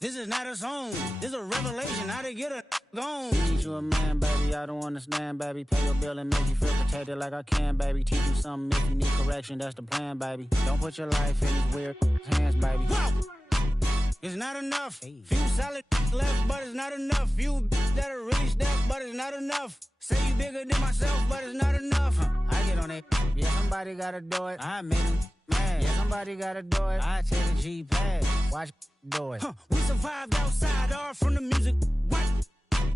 This is not a song. This is a revelation. How to get a gone. Teach you a man, baby. I don't understand, baby. Pay your bill and make you feel protected like I can, baby. Teach you something if you need correction. That's the plan, baby. Don't put your life in these weird hands, baby. Whoa! It's not enough. Few solid left, but it's not enough. Few that'll really step, but it's not enough. Say you bigger than myself, but it's not enough. I get on it. Yeah, somebody gotta do it. I made him mad. Yeah, somebody gotta do it. I take the G-Pad. Watch do it. We survived outside, all from the music. What?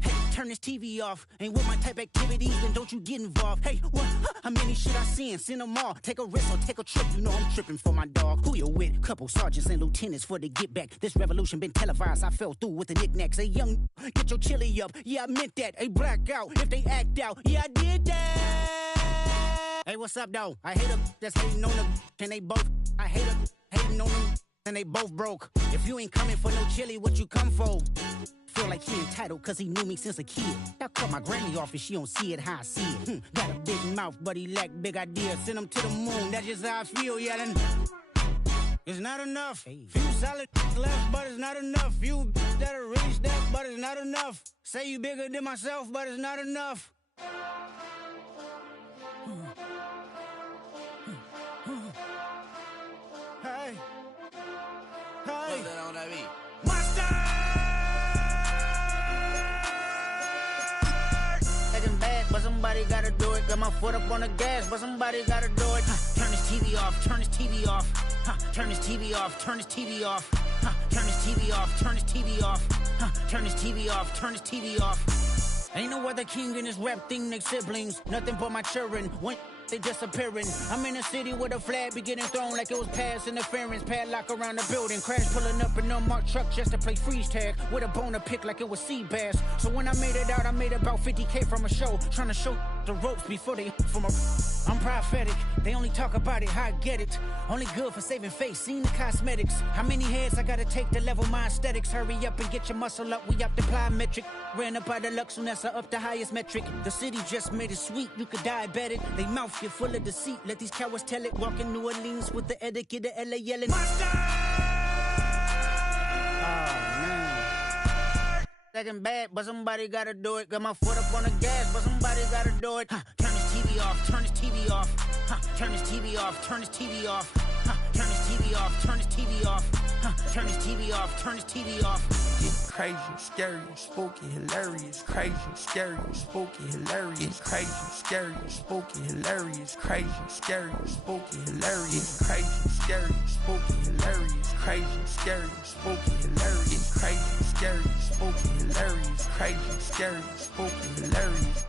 Hey, turn this TV off. Ain't with my type activities, then don't you get involved. Hey, what? How many shit I seen? Send them all. Take a risk or take a trip. You know I'm tripping for my dog. Who you with? Couple sergeants and lieutenants for the get back. This revolution been televised. I fell through with the knickknacks. Hey, young, get your chili up. Yeah, I meant that. Hey, black out if they act out. Yeah, I did that. Hey, what's up, though? I hate them that's hating on them. And they both. I hate them hating on them. And they both broke. If you ain't coming for no chili, what you come for? Feel like he entitled cause he knew me since a kid. I cut my granny off and she don't see it how I see it. Got a big mouth but he lack big ideas. Send him to the moon, that's just how I feel yelling. It's not enough. Few solid left but it's not enough. Few that'll really step but it's not enough. Say you bigger than myself but it's not enough. Hey. Hey. My style. But somebody gotta do it. Got my foot up on the gas, but somebody gotta do it. Turn this TV off, turn this TV off. Turn this TV off, turn this TV off. Turn this TV off, turn this TV off. Turn this TV off, turn this TV off. Ain't no other king in this rap thing, they siblings. Nothing but my children. When they disappearing. I'm in a city where the flag be getting thrown like it was past interference. Padlock around the building. Crash pulling up an unmarked truck just to play freeze tag. With a bone to pick like it was sea bass. So when I made it out, I made about 50K from a show. Trying to show the ropes before they from a... I'm prophetic. They only talk about it, how I get it. Only good for saving face, seen the cosmetics. How many heads I gotta take to level my aesthetics? Hurry up and get your muscle up, we up the plyometric. Ran up by the Lux, soon as I up the highest metric. The city just made it sweet, you could diabetic. They mouth get full of deceit, let these cowards tell it. Walk in New Orleans with the etiquette of LA yelling. My style! Oh, man. Second bad, but somebody gotta do it. Got my foot up on the gas, but somebody gotta do it. Turn this TV off, turn this TV off. Turn this TV off, turn this TV off. Turn this TV off, turn this TV off. Turn this TV off, turn this TV off. It's crazy, scary, spooky, hilarious. Crazy, scary, spooky, hilarious. Crazy, scary, spooky, hilarious. Crazy, scary, spooky, hilarious. Crazy, scary, spooky, hilarious. Crazy, scary, spooky, hilarious. Crazy, scary, spooky, hilarious. Crazy, scary, spooky, hilarious.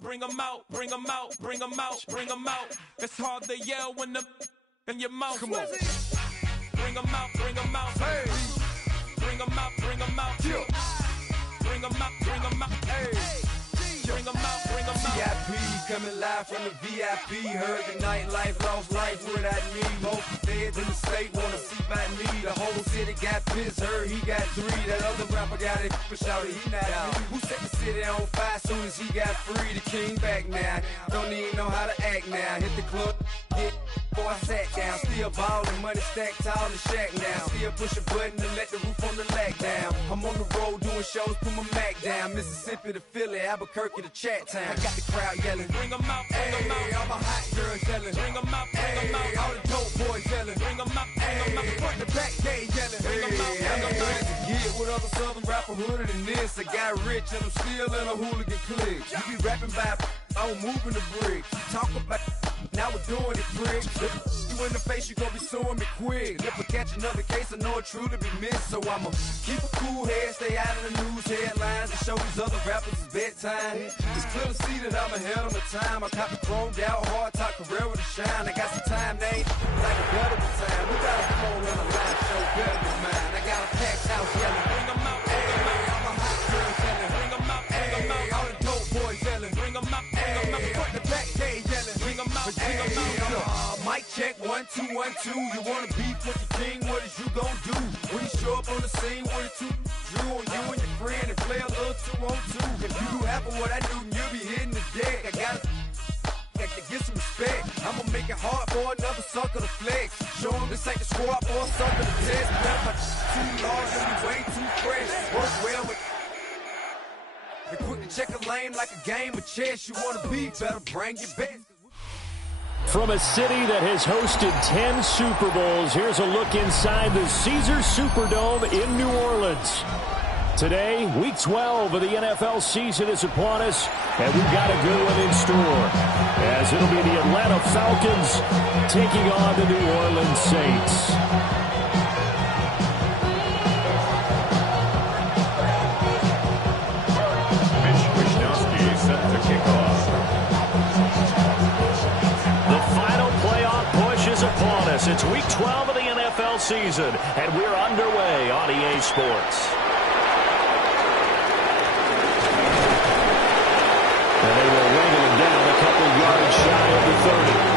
Bring 'em out, bring 'em out, bring 'em out, bring 'em out. It's hard to yell when the in your mouth. Come on. Bring 'em out, bring 'em out. Hey. Bring 'em out, bring 'em out. Yeah. Bring 'em out, bring 'em out. Hey. Bring 'em out, bring 'em out. VIP coming live from the VIP. Heard the nightlife, lost life without me. Both feds in the state wanna see by me. The whole city got pissed, heard he got 3. That other rapper got it, but shouted he not out. Who set the city on fire soon as he got free? The king back now. Don't even know how to act now. Hit the club, hit. Before I sat down, still ballin', money stacked tall in the shack now. Still push a button to let the roof on the lag down. I'm on the road doing shows, put my Mac down. Mississippi to Philly, Albuquerque to Chat Town. I got the crowd yelling. Bring 'em out, bring 'em out. All my hot girls yelling. Bring 'em out, bring 'em out. All the dope boys yelling. Bring 'em out, bring 'em out. Front the back gate yelling. Bring 'em out, bring 'em out. To get with other southern rapper hooded than this. I got rich and I'm still in a hooligan clique. You be rapping by I'm moving the bricks. Talk about now we're doing it, prick. You in the face, you gon' be suing me quick. If I catch another case, I know it truly be missed. So I'ma keep a cool head, stay out of the news headlines, and show these other rappers it's bedtime. It's clear to see that I'm ahead of my time. I caught the chromed out, hard top career with a shine. I got some time, they ain't like a better time. We got a phone and a live show better than mine. I got a packed house yelling. Bring 'em out, bring 'em out. All my hot girls yelling. Bring 'em out, bring 'em out. All the dope boys yelling. Bring 'em out, bring 'em out. Front the back gate yelling. Bring 'em out, bring 'em out. Mic check 1 2 1 2. You wanna beef with the king? What is you gon' do when you show up on the scene with a 2 drew on you and your friend and play a little 2 on 2? If you do half of what I do, you'll be hitting the deck. I gotta get some respect. I'ma make it hard for another sucker to flex. Show them this ain't the squad or something to test. Never too large and we way too fresh. Work well with. They quick to check a lane like a game of chess. You wanna be better, bring your best. From a city that has hosted 10 Super Bowls, here's a look inside the Caesars Superdome in New Orleans. Today, Week 12 of the NFL season is upon us, and we've got a good one in store, as it'll be the Atlanta Falcons taking on the New Orleans Saints. Mitch Wishnowsky set to kick off. The final playoff push is upon us. It's Week 12 of the NFL season, and we're underway on EA Sports. And they will wrangle him down a couple yards shy of the 30.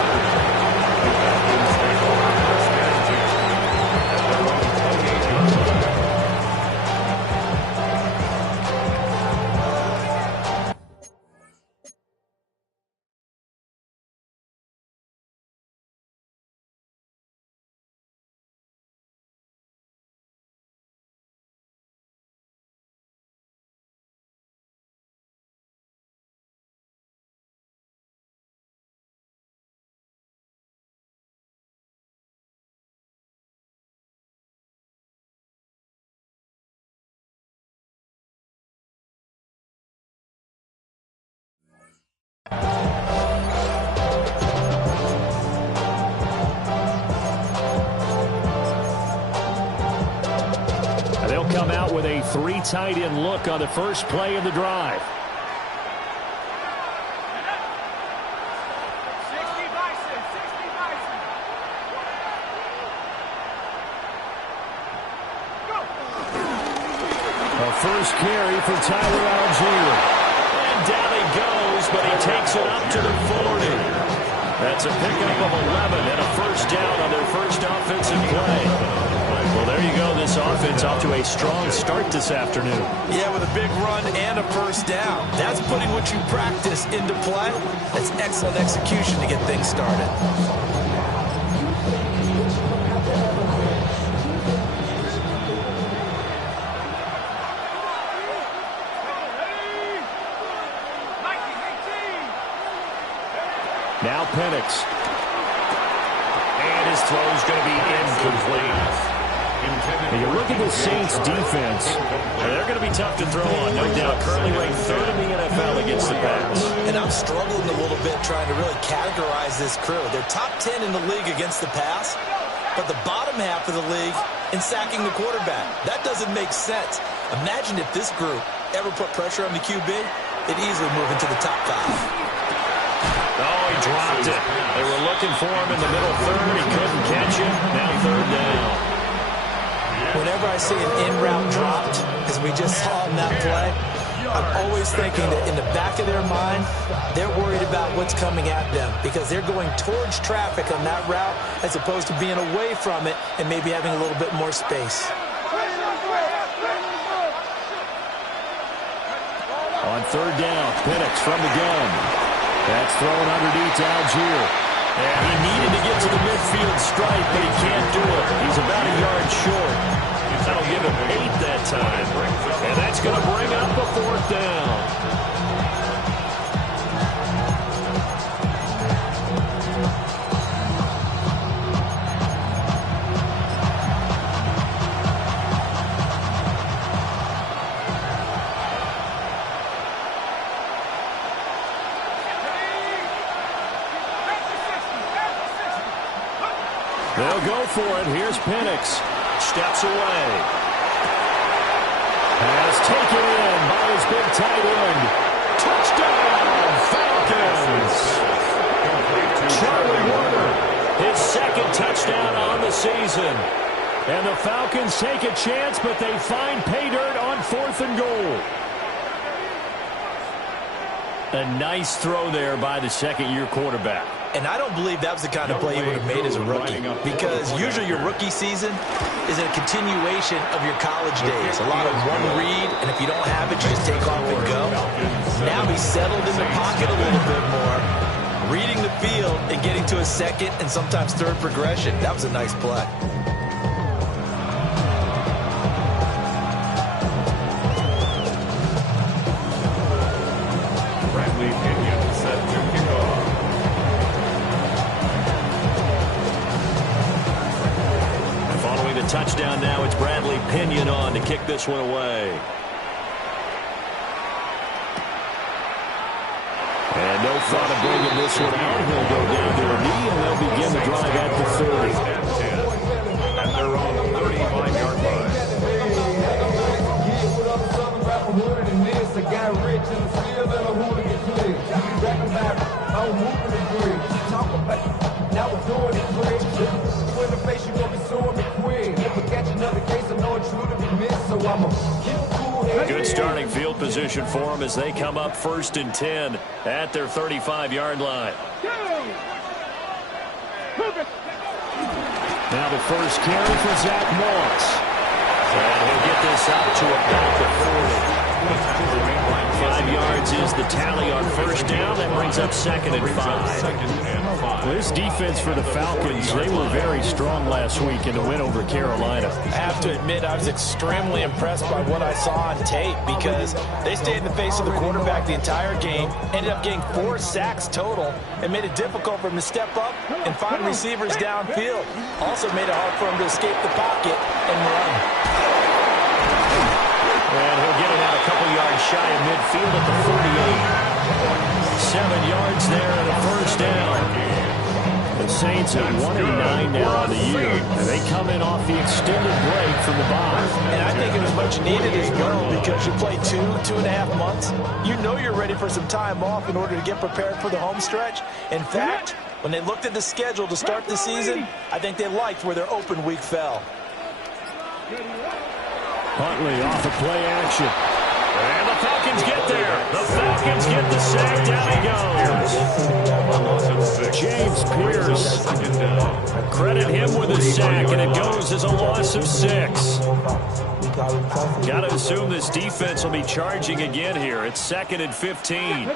They'll come out with a 3 tight end look on the first play of the drive. A first carry for Tyler Algier. And down he goes, but he takes it up to the 40. That's a pickup of 11 and a first down on their first offensive play. Well, there you go. This offense off to a strong start this afternoon. Yeah, with a big run and a first down. That's putting what you practice into play. That's excellent execution to get things started. Now Penix. And his throw's going to be incomplete. And you look at the Saints defense, they're going to be tough to throw on, no doubt. Currently ranked 3rd in the NFL against the pass. And I'm struggling a little bit trying to really categorize this crew. They're top 10 in the league against the pass, but the bottom half of the league in sacking the quarterback. That doesn't make sense. Imagine if this group ever put pressure on the QB, it'd easily move into the top 5. Oh, he dropped it. They were looking for him in the middle third. He couldn't catch it. Now 3rd down. Whenever I see an in-route dropped, as we just saw in that play, I'm always thinking that in the back of their mind, they're worried about what's coming at them because they're going towards traffic on that route as opposed to being away from it and maybe having a little bit more space. On 3rd down, Penix from the gun. That's thrown underneath to Algier. And he needed to get to the midfield stripe, but he can't do it. He's about a yard short. That'll give him 8 that time. And that's going to bring up a 4th down. They'll go for it. Here's Penix. Steps away. Has taken in by his big tight end. Touchdown, Falcons. Charlie Warner, his 2nd touchdown on the season. And the Falcons take a chance, but they find pay dirt on 4th and goal. A nice throw there by the 2nd-year quarterback. And I don't believe that was the kind of play he would have made as a rookie, because usually your rookie season is a continuation of your college days. A lot of one read, and if you don't have it, you just take off and go. Now he's settled in the pocket a little bit more, reading the field and getting leading to a second and sometimes third progression. That was a nice play. Bradley Pinion set to kick off. Following the touchdown now, it's Bradley Pinion on to kick this one away. And no thought of bringing this one out. He'll go down to a knee, and they'll begin the drive at the 30. At their own 35-yard line. Good starting field position for them as they come up 1st and 10 at their 35-yard line. Now the first carry for Zach Moss. And he'll get this out to about the 40. 5 yards is the tally on first down. That brings up 2nd and 5. Well, this defense for the Falcons, they were very strong last week in the win over Carolina. I have to admit, I was extremely impressed by what I saw on tape because they stayed in the face of the quarterback the entire game, ended up getting 4 sacks total, and made it difficult for him to step up and find receivers downfield. Also made it hard for him to escape the pocket and run. And he'll get it out a couple yards shy of midfield at the 48. 7 yards there and a first down. The Saints at 1-9 now on the year. And they come in off the extended break from the bye. And I think it was much needed as well because you play 2.5 months. You know you're ready for some time off in order to get prepared for the home stretch. In fact, when they looked at the schedule to start the season, I think they liked where their open week fell. Huntley off of play action. And the Falcons get there. The Falcons get the sack. Down he goes. James Pierce. Credit him with a sack, and it goes as a loss of 6. Got to assume this defense will be charging again here. It's 2nd and 15.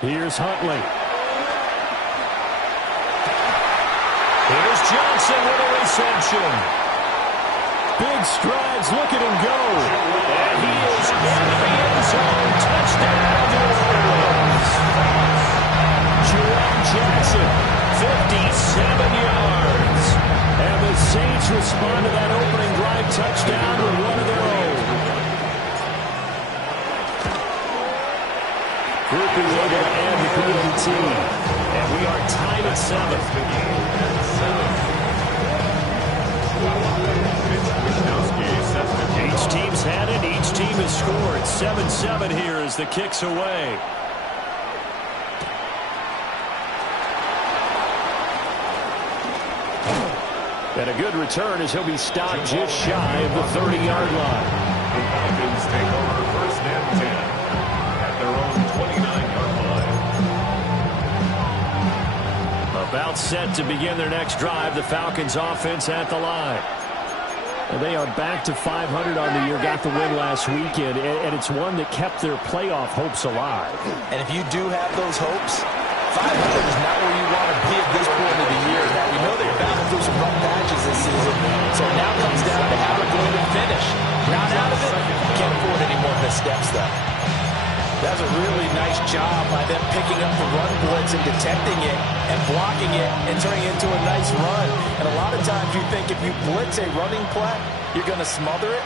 Here's Huntley. Here's Johnson with a reception. Big strides. Look at him go. And he is in the end zone. Touchdown, New Orleans. Jerome Jackson, 57 yards. And the Saints respond to that opening drive touchdown with one of their own. Groupie able to add the PAT. And we are tied at 7. Each team's had it. Each team has scored. 7-7 here as the kick's away. And a good return as he'll be stopped just shy of the 30-yard line. The Falcons take over 1st and 10 at their own 29-yard line. About set to begin their next drive. The Falcons offense at the line. They are back to 500 on the year, got the win last weekend, and it's one that kept their playoff hopes alive. And if you do have those hopes, 500 is not where you want to be at this point of the year. Now, we know they've battled through some rough patches this season, so it now comes down to how they're going to finish. Not out of it, can't afford any more missteps, though. That was a really nice job by them picking up the run blitz and detecting it and blocking it and turning it into a nice run. And a lot of times you think if you blitz a running play, you're going to smother it.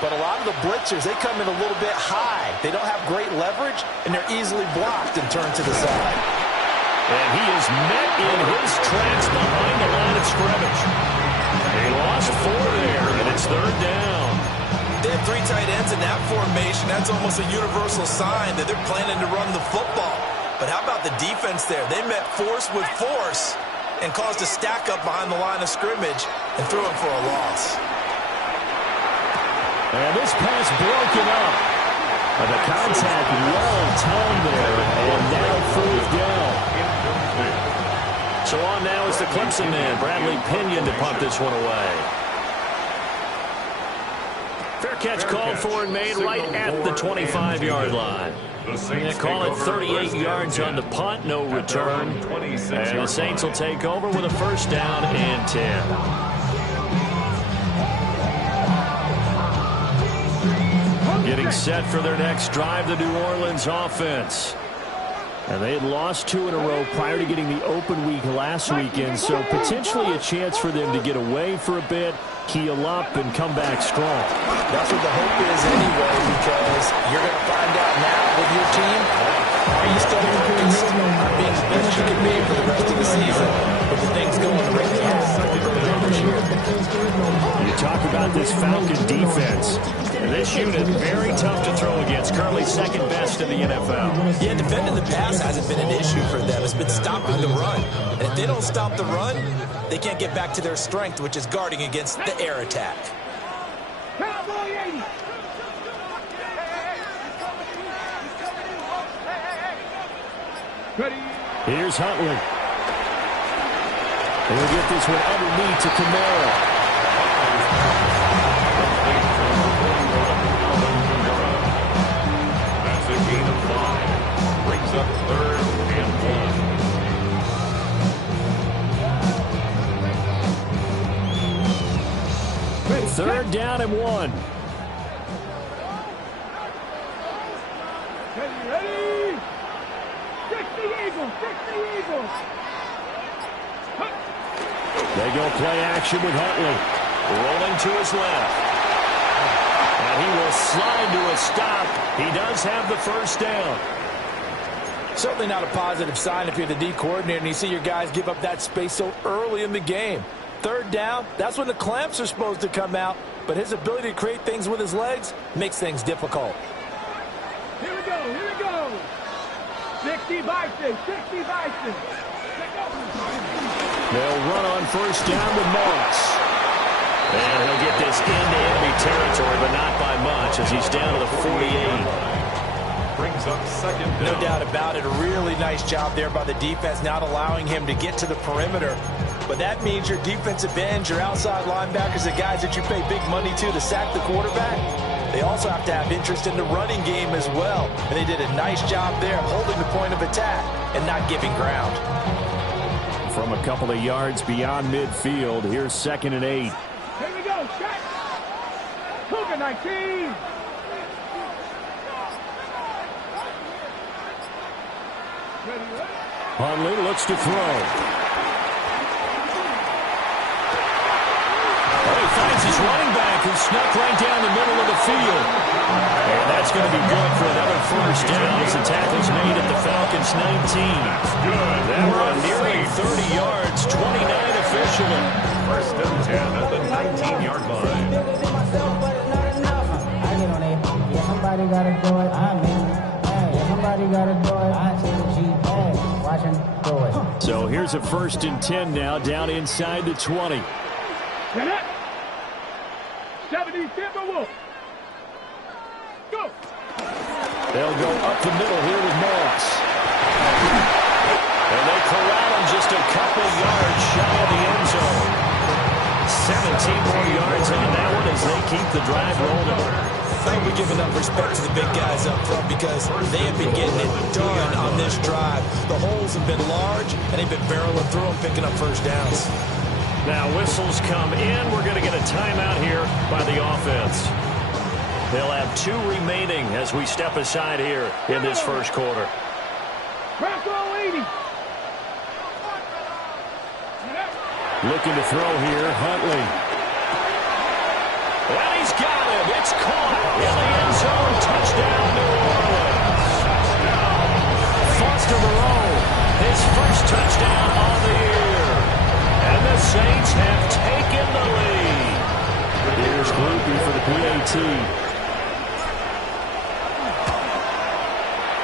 But a lot of the blitzers, they come in a little bit high. They don't have great leverage, and they're easily blocked and turned to the side. And he is met in his tracks behind the line of scrimmage. He lost 4 there, and it's 3rd down. They have 3 tight ends in that formation. That's almost a universal sign that they're planning to run the football. But how about the defense there? They met force with force and caused a stack up behind the line of scrimmage and threw him for a loss. And this pass broken up. And the contact well timed there, and now 4th down. So on now is the Clemson man, Bradley Pinion, to punt this one away. Fair catch called for and made right at the 25-yard line. They call it 38 yards on the punt, no return. And the Saints will take over with a first down and 10. Getting set for their next drive, the New Orleans offense. And they had lost 2 in a row prior to getting the open week last weekend, so potentially a chance for them to get away for a bit, heal up, and come back strong. That's what the hope is anyway, because you're going to find out now with your team, are you still focused on being the best you can be for the rest of the season with the things going the way they have this year? You talk about this Falcon defense. And this unit, very tough to throw against. Currently second best in the NFL. Yeah, defending the pass hasn't been an issue for them. It's been stopping the run. And if they don't stop the run, they can't get back to their strength, which is guarding against the air attack. Here's Huntley. He'll get this one underneath to Kamara. That's a gain of 5. Brings up 3rd and 1. 3rd down and 1. Ready? 60 Eagles! 60 Eagles! They go play action with Huntley. Rolling to his left. And he will slide to a stop. He does have the first down. Certainly not a positive sign if you're the D coordinator and you see your guys give up that space so early in the game. 3rd down, that's when the clamps are supposed to come out, but his ability to create things with his legs makes things difficult. Here we go, here we go. 60 Bison, 60 Bison. They'll run on first down with Moss. And he'll get this into enemy territory, but not by much as he's down to the 48. Brings up 2nd down. No doubt about it. A really nice job there by the defense, not allowing him to get to the perimeter. But that means your defensive ends, your outside linebackers, the guys that you pay big money to sack the quarterback, they also have to have interest in the running game as well. And they did a nice job there holding the point of attack and not giving ground. From a couple of yards beyond midfield, here's 2nd and 8. Here we go, check. Cougar 19. Huntley looks to throw. Oh, he finds his running back who snuck right down the middle of the field. And that's going to be good for another first down as the tackle's made at the Falcons' 19. That run nearly 30 yards, 29 officially. 1st and 10 at the 19-yard line. Somebody gotta do it. I mean, hey, somebody gotta do it. I see the G. Hey, watch him do it. So here's a 1st and 10 now, down inside the 20. Get it. 70 Timberwolves. Go. They'll go up the middle here with Moss. And they corral him just a couple yards shy of the end zone. 17 more yards on that one as they keep the drive rolling. I think we give enough respect to the big guys up front because they have been getting it done on this drive. The holes have been large, and they've been barreling through them, picking up first downs. Now whistles come in. We're going to get a timeout here by the offense. They'll have 2 remaining as we step aside here in this first quarter. Looking to throw here, Huntley. And he's got it. It's caught in the end zone. Touchdown, New Orleans. Foster Moreau, his first touchdown on the year. And the Saints have taken the lead. Here's Grupe for the PAT.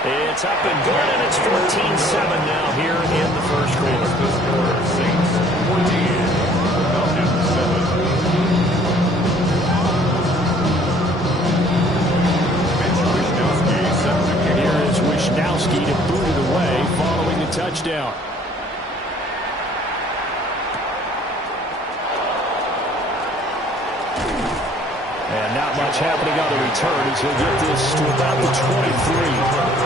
It's up and good, and it's 14-7 now here in the first quarter. The score, Saints 14, Falcons 7. Here is Wishnowsky to boot it away following the touchdown. And not much happening on the return as he'll get this to about the 23.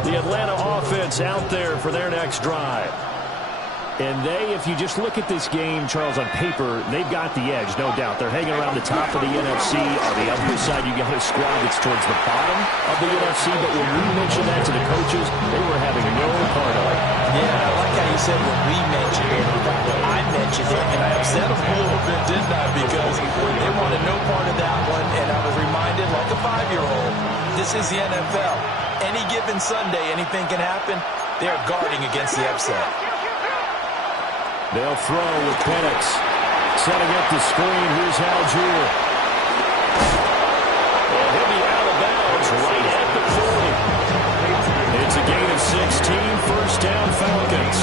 The Atlanta offense out there for their next drive. And they, if you just look at this game, Charles, on paper, they've got the edge, no doubt. They're hanging around the top of the NFC. On the other side, you got a squad that's towards the bottom of the NFC. But when we mentioned that to the coaches, they were having no part of it. Yeah, I like how you said when we mentioned it. When I mentioned it, and I upset them a little bit, didn't I? Because they wanted no part of that one, and I was reminded, like a 5-year-old, this is the NFL. Any given Sunday, anything can happen. They're guarding against the upset. They'll throw with Penix. Setting up the screen. Here's Algier. And he'll be out of bounds right at the 40. It's a gain of 16. First down, Falcons.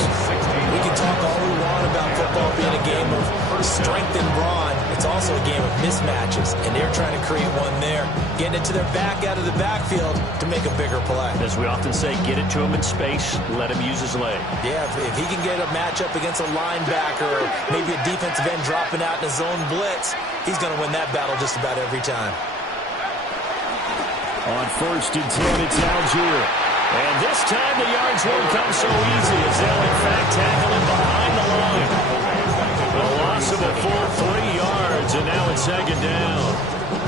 We can talk all we want about football being a game of strength and brawn. It's also a game of mismatches, and they're trying to create one there. Getting it to their back out of the backfield to make a bigger play. As we often say, get it to him in space, let him use his leg. Yeah, if he can get a matchup against a linebacker or maybe a defensive end dropping out in a zone blitz, he's going to win that battle just about every time. On 1st and 10, it's Algier. And this time the yards won't come so easy as they'll in fact tackle him behind the line. A loss of a full 3 yards, and now it's 2nd down.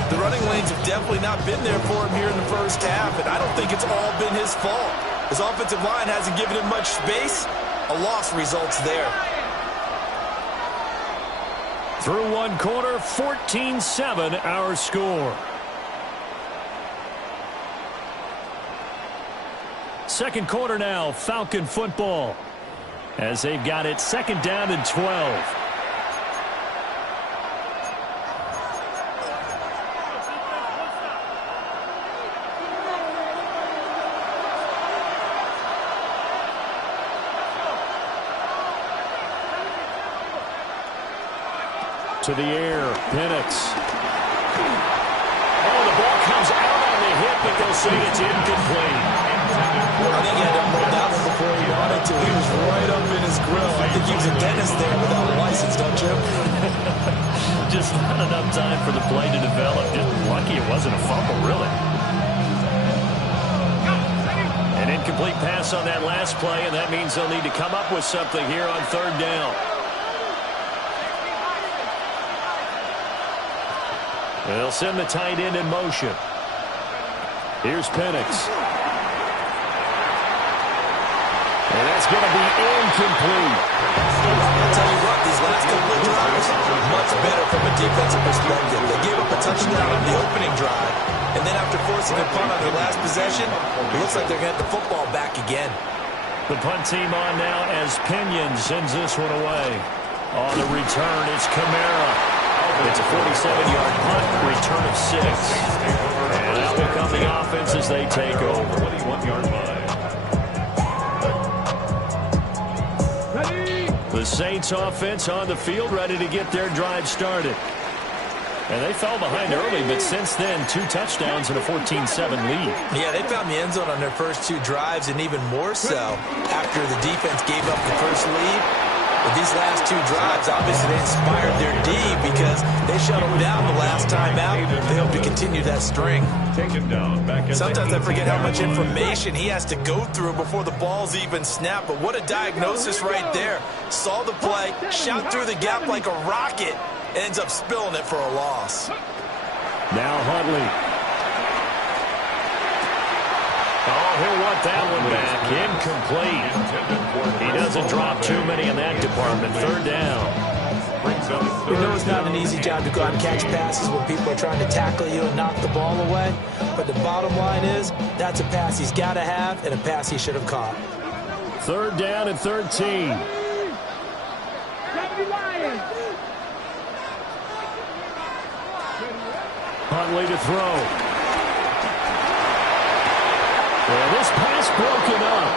The running lanes have definitely not been there for him here in the first half, and I don't think it's all been his fault. His offensive line hasn't given him much space. A loss results there. Through one quarter, 14-7 our score. Second quarter now, Falcon football, as they've got it 2nd down and 12. To the air, Penix. Oh, the ball comes out on the hit, but they'll say it's incomplete. I think he had to hold that one before he wanted to. He was right up in his grill. I think he was a dentist there without a license, don't you? Just not enough time for the play to develop. Just lucky it wasn't a fumble, really. An incomplete pass on that last play, and that means they'll need to come up with something here on 3rd down. They'll send the tight end in motion. Here's Penix. And that's going to be incomplete. I'll tell you what, these last couple of drives are much better from a defensive perspective. They gave up a touchdown on the opening drive, and then after forcing a punt on their last possession, it looks like they're going to get the football back again. The punt team on now as Pinion sends this one away. On the return, it's Kamara. It's a 47-yard punt, return of 6. And that will come the offense as they take over. 21-yard line. The Saints offense on the field, ready to get their drive started. And they fell behind early, but since then, 2 touchdowns and a 14-7 lead. Yeah, they found the end zone on their first 2 drives, and even more so after the defense gave up the first lead. But these last 2 drives, obviously, they inspired their D because they shut them down the last time out. They hope to continue that string. Sometimes I forget how much information he has to go through before the ball's even snapped. But what a diagnosis right there. Saw the play, shot through the gap like a rocket, and ends up spilling it for a loss. Now Huntley. Oh, he'll want that one back. Incomplete. He doesn't drop too many in that department. 3rd down. We know it's not an easy job to go out and catch passes when people are trying to tackle you and knock the ball away. But the bottom line is, that's a pass he's got to have and a pass he should have caught. 3rd down and 13. Huntley to throw. And this pass broken up.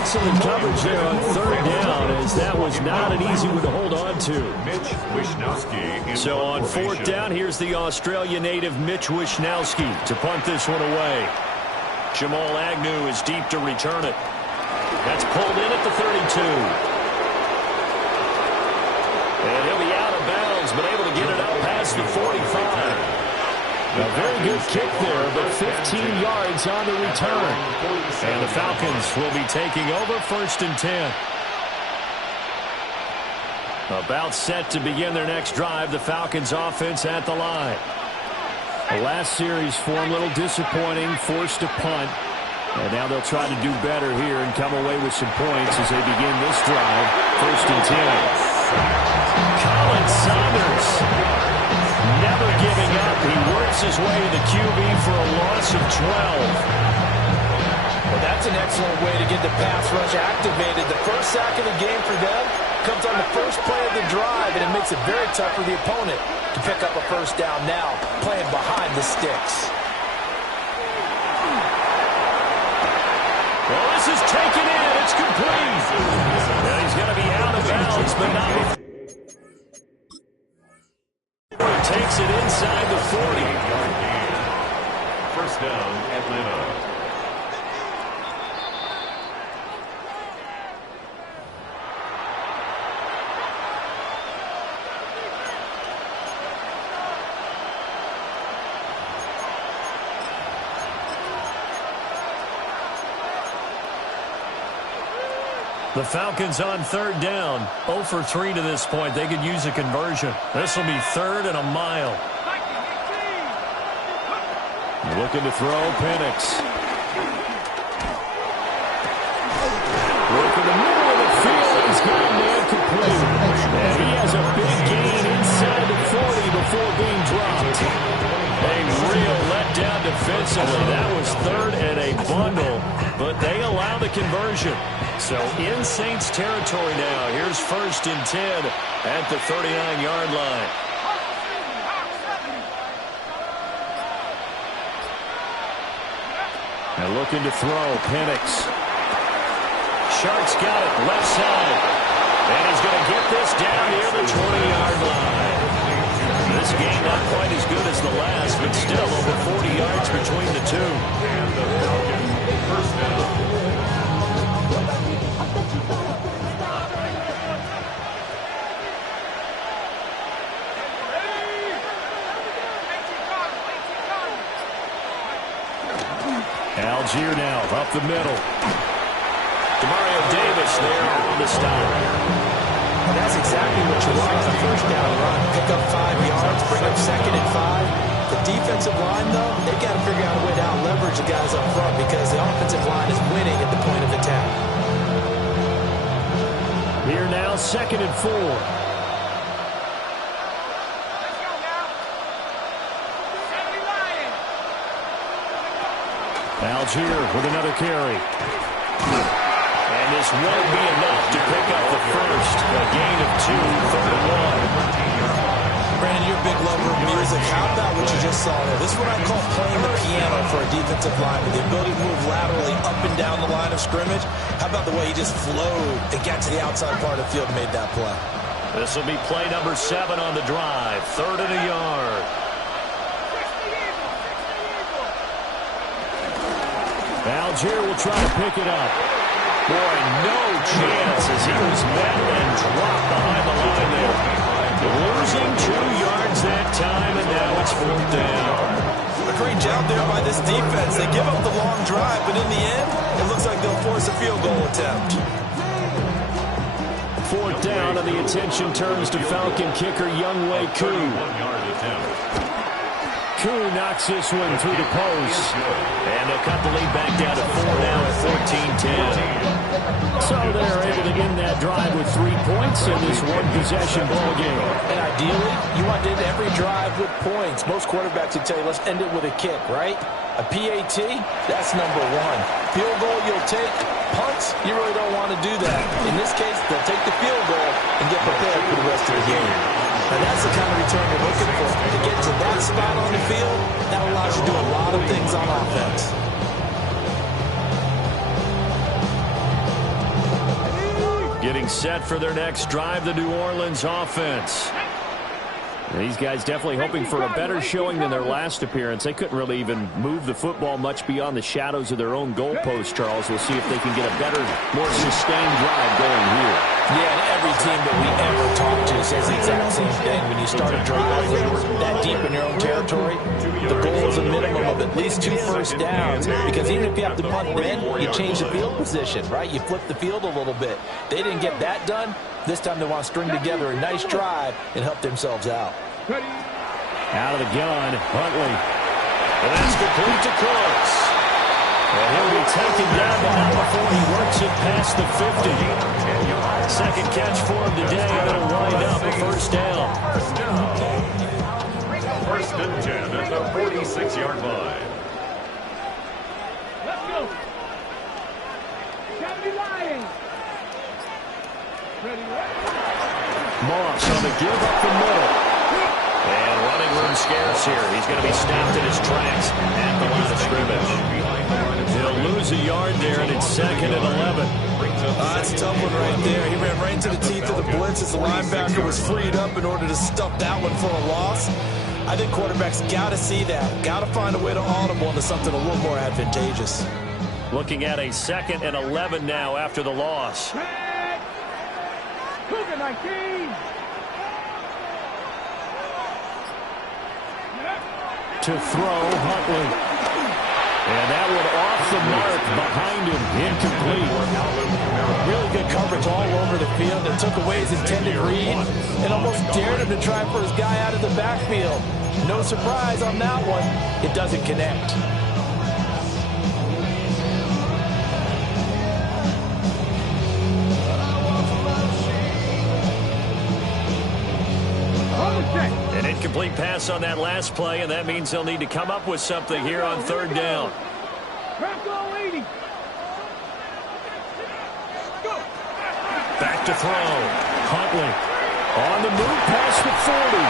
Excellent coverage there on third down, as that was not an easy one to hold on to. Mitch Wishnowsky. So on fourth down, here's the Australia native Mitch Wishnowsky to punt this one away. Jamal Agnew is deep to return it. That's pulled in at the 32. And he'll be out of bounds, but able to get it up past the 45. A very good kick there, but 15 yards on the return. And the Falcons will be taking over 1st and 10. About set to begin their next drive, the Falcons offense at the line. The last series for them, a little disappointing, forced to punt. And now they'll try to do better here and come away with some points as they begin this drive. 1st and 10. Colin Saunders, never giving up. He works his way to the QB for a loss of 12. Well, that's an excellent way to get the pass rush activated. The first sack of the game for them comes on the first play of the drive, and it makes it very tough for the opponent to pick up a first down now, playing behind the sticks. Well, this is taken in. It's complete. And he's going to be out of bounds, but not before. Takes it inside the 40. First down, Atlanta. The Falcons on third down. 0 for 3 to this point. They could use a conversion. This will be 3rd and a mile. Looking to throw, Penix. Look in the middle of the field. He's got a man complete. And he has a big gain inside the 40 before being dropped. A real letdown defensively. That was 3rd and a bundle, but they allow the conversion. So in Saints territory now. Here's 1st and 10 at the 39-yard line. And looking to throw, Penix. Shark's got it, left side. And he's going to get this down near the 20-yard line. This game not quite as good as the last, but still over 40 yards between the two. And the Falcons first down. Algier now up the middle. Demario Davis there on the stop. And that's exactly what you want on a first down run. Pick up 5 yards, bring up 2nd and 5. The defensive line, though, they've got to figure out a way to out-leverage the guys up front because the offensive line is winning at the point of attack. Here now, 2nd and 4. Algier with another carry. And this won't be enough to pick up the first. A gain of 2, 3rd and 1. Brandon, you're a big lover of music. How about what you just saw there? This is what I call playing the piano for a defensive lineman. The ability to move laterally up and down the line of scrimmage. How about the way he just flowed and got to the outside part of the field and made that play? This will be play number 7 on the drive. 3rd and a yard. Algier will try to pick it up. Boy, no chance as he was met and dropped behind the line there. Losing 2 yards that time, and now it's 4th down. A great job there by this defense. They give up the long drive, but in the end, it looks like they'll force a field goal attempt. 4th down, and the attention turns to Falcon kicker Younghoe Koo. 1-yard attempt. Koo knocks this one through the post. And they'll cut the lead back down to 4 now at 14-10. So they're able to end that drive with 3 points in this one-possession ball game. And ideally, you want to end every drive with points. Most quarterbacks would tell you, let's end it with a kick, right? A PAT, that's number 1. Field goal, you'll take. Punts, you really don't want to do that. In this case, they'll take the field goal and get prepared for the rest of the game. And that's the kind of return you're looking for. To get to that spot on the field, that allows you to do a lot of things on offense. Getting set for their next drive, the New Orleans offense. These guys definitely hoping for a better showing than their last appearance. They couldn't really even move the football much beyond the shadows of their own goalpost, Charles. We'll see if they can get a better, more sustained drive going here. Yeah, and every team that we ever talk to says the exact same thing. When you start a drive that deep in your own territory, the goal is a minimum of at least 2 first downs, because even if you have to punt then, you change the field position, right? You flip the field a little bit. They didn't get that done. This time they want to string together a nice drive and help themselves out. Out of the gun, Huntley. And that's complete to Cooks. And he'll be taken down, but not before he works it past the 50. Second catch for him today, and it'll wind up a first down. First and 10 at the 46-yard line. Let's go. Kennedy Lyons. Moss on the give up the middle. And running room scarce here. He's going to be snapped in his tracks at the line of scrimmage. He'll lose a yard there, and it's 2nd and 11. That's a tough one right there. He ran right into the teeth of the blitz as the linebacker was freed up in order to stuff that one for a loss. I think quarterbacks got to see that. Got to find a way to audible into something a little more advantageous. Looking at a 2nd and 11 now after the loss. Cougar 19. To throw, Huntley. And that one off the mark behind him, incomplete. Really good coverage all over the field. It took away his intended read and almost dared him to try for his guy out of the backfield. No surprise on that one. It doesn't connect. An incomplete pass on that last play, and that means they'll need to come up with something here on 3rd down. Back to throw. Huntley on the move past the 40.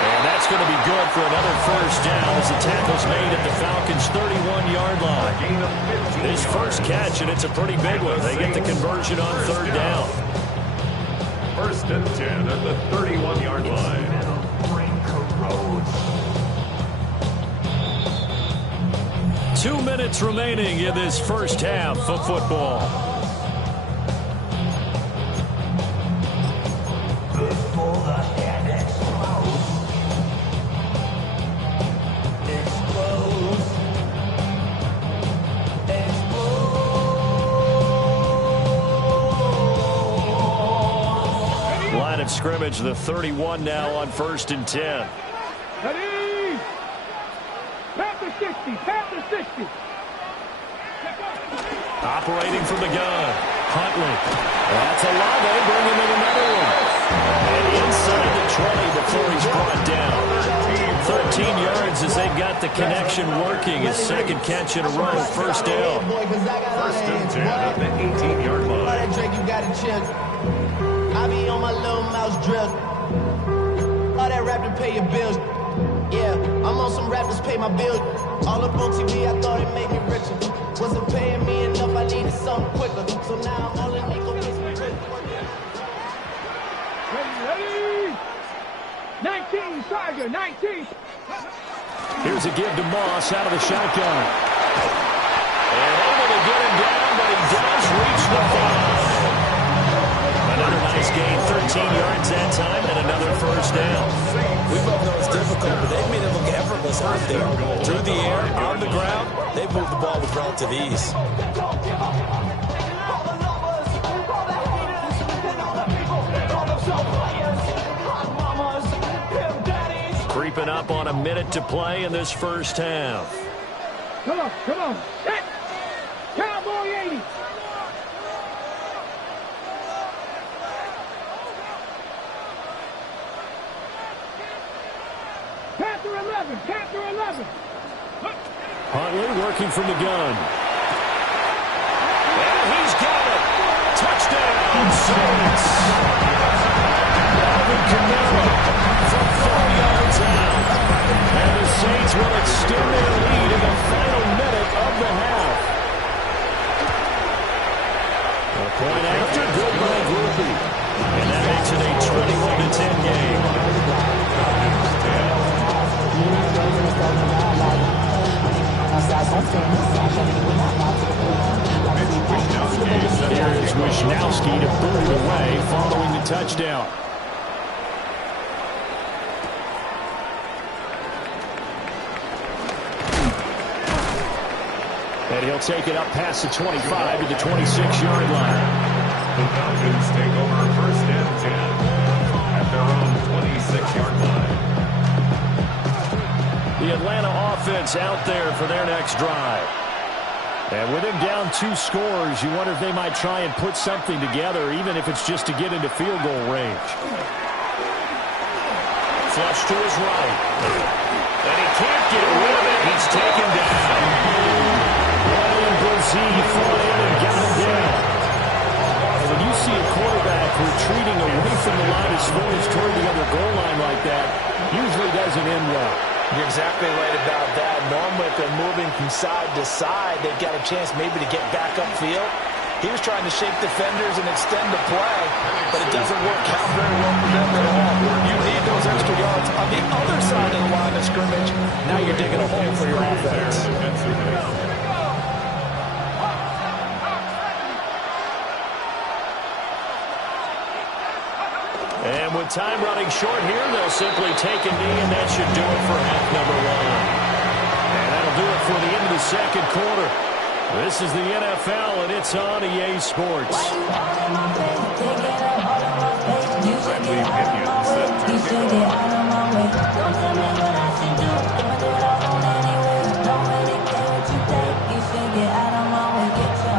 And that's going to be good for another first down as the tackle's made at the Falcons' 31-yard line. His first catch, and it's a pretty big one. They get the conversion on 3rd down. First and 10 at the 31-yard line. 2 minutes remaining in this first half of football. Line of scrimmage, the 31 now on 1st and 10. Ready? Panther 60, Panther 60. Operating from the gun, Huntley. That's Olave bringing in another one. And inside the 20 before he's brought down. 13 yards as they've got the connection working. His 2nd catch in a row, first down. First and 10 at the 18-yard line. I be on my little mouse drill. All that rap to pay your bills. Yeah, I'm on some rappers pay my bills. All up on TV, I thought it made me richer. Wasn't paying me enough, I needed something quicker. So now I'm all in Nico Ready? 19, Tiger, 19. Here's a give to Moss out of the shotgun. And able to get him down, but he does reach the 5. Another nice gain, 13 yards that time, and another first down. We both know it's difficult, but they've made it look effortless out there. Through the air, on the ground, they've moved the ball with relative ease. Creeping up on a minute to play in this first half. Come on, come on. Set. Cowboy 80. Panther 11, Panther 11. Huntley working from the gun. And he's got it. Touchdown, Saints. Alvin Kamara from 4 yards out. And the Saints will extend their lead in the final minute of the half. A point after, good by Groupie. touchdown. And he'll take it up past the 25 to the 26-yard line. The Falcons take over first and 10 at their own 26-yard line. The Atlanta offense out there for their next drive. And with him down 2 scores, you wonder if they might try and put something together, even if it's just to get into field goal range. Flush to his right. And he can't get rid of it. He's taken down. Brazil fought in and got him down. And when you see a quarterback retreating away from the line of scrimmage toward the other goal line like that, usually doesn't end well. You're exactly right about that. Normally, if they're moving from side to side, they've got a chance maybe to get back upfield. He was trying to shake defenders and extend the play, but it doesn't work out very well for them at all. You need those extra yards on the other side of the line of scrimmage. Now you're digging a hole for your offense. And with time running short here, they'll simply take a knee, and that should do it for half number 1. And that'll do it for the end of the second quarter. This is the NFL, and it's on EA Sports. Friendly opinion set to kick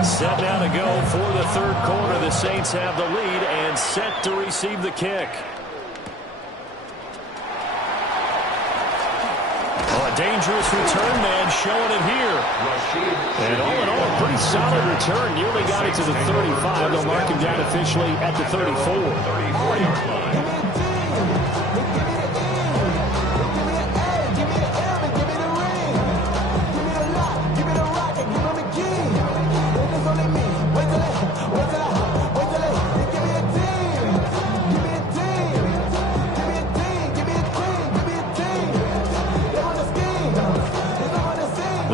Set now to go for the third quarter. The Saints have the lead and set to receive the kick. Oh, a dangerous return man showing it here. And all in all, a pretty solid return. Nearly got it to the 35. They'll mark him down officially at the 34. 34-yard line.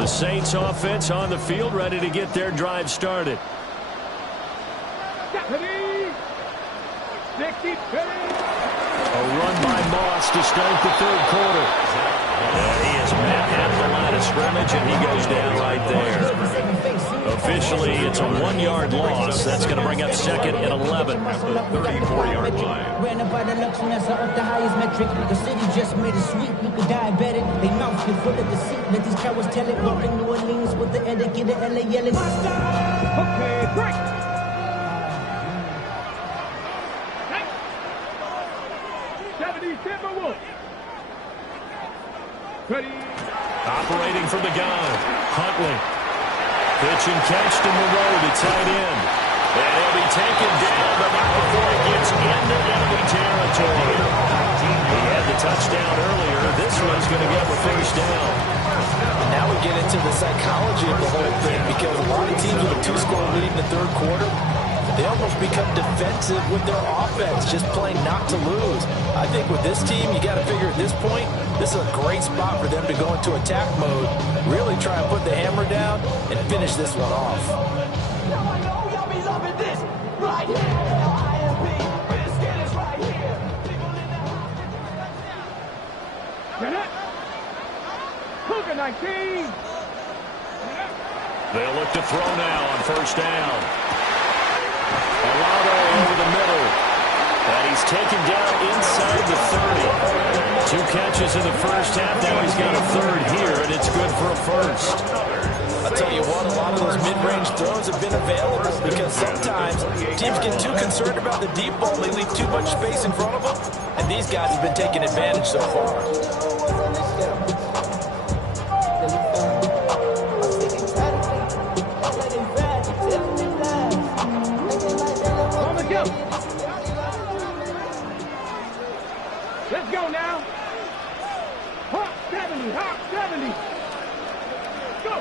Saints offense on the field, ready to get their drive started. A run by Moss to start the third quarter. And he is met at the line of scrimmage, and he goes down right there. Officially, it's a 1-yard loss. That's going to bring up second and 11. 34-yard line. Ran up by the luxury, that's up the highest metric. The city just made it sweet. You could diabetic. They mouth get full of deceit. Let these cowards tell it. Walk in New Orleans with the etiquette of LA yelling. Okay, break. Ready. Operating from the gun, Huntley. Pitch and catch to Moreau to tight end. And he'll be taken down, but not before he gets into enemy territory. He had the touchdown earlier. This one's going to get the first down. And now we get into the psychology of the whole thing, because a lot of teams with a 2-score lead in the third quarter, they almost become defensive with their offense, just playing not to lose. I think with this team, you got to figure at this point, this is a great spot for them to go into attack mode, really try and put the hammer down and finish this one off. They'll look to throw now on first down. Alado over the middle. And he's taken down inside the 30. 2 catches in the first half. Now he's got a third here, and it's good for a first. I'll tell you what, a lot of those mid-range throws have been available because sometimes teams get too concerned about the deep ball. They leave too much space in front of them, and these guys have been taking advantage so far. Let's go now. Hawk 70, Hawk 70. Go.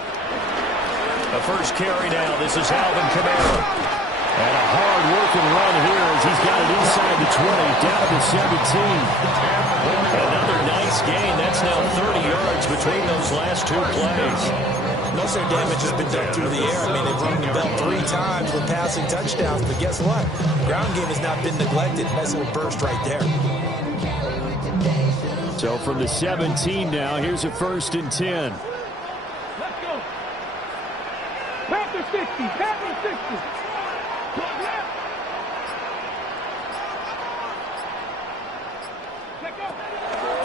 The first carry now. This is Alvin Kamara. And a hard-working run here as he's got it inside the 20, down to 17. Another nice this gain. That's now 30 yards between those last 2 plays. Most of their damage has been done through the air. I mean, they've rung the bell 3 times with passing touchdowns, but guess what? Ground game has not been neglected. Nice little burst right there. So from the 17 now, here's a 1st and 10. Let's go. Panther 60. Panther 60.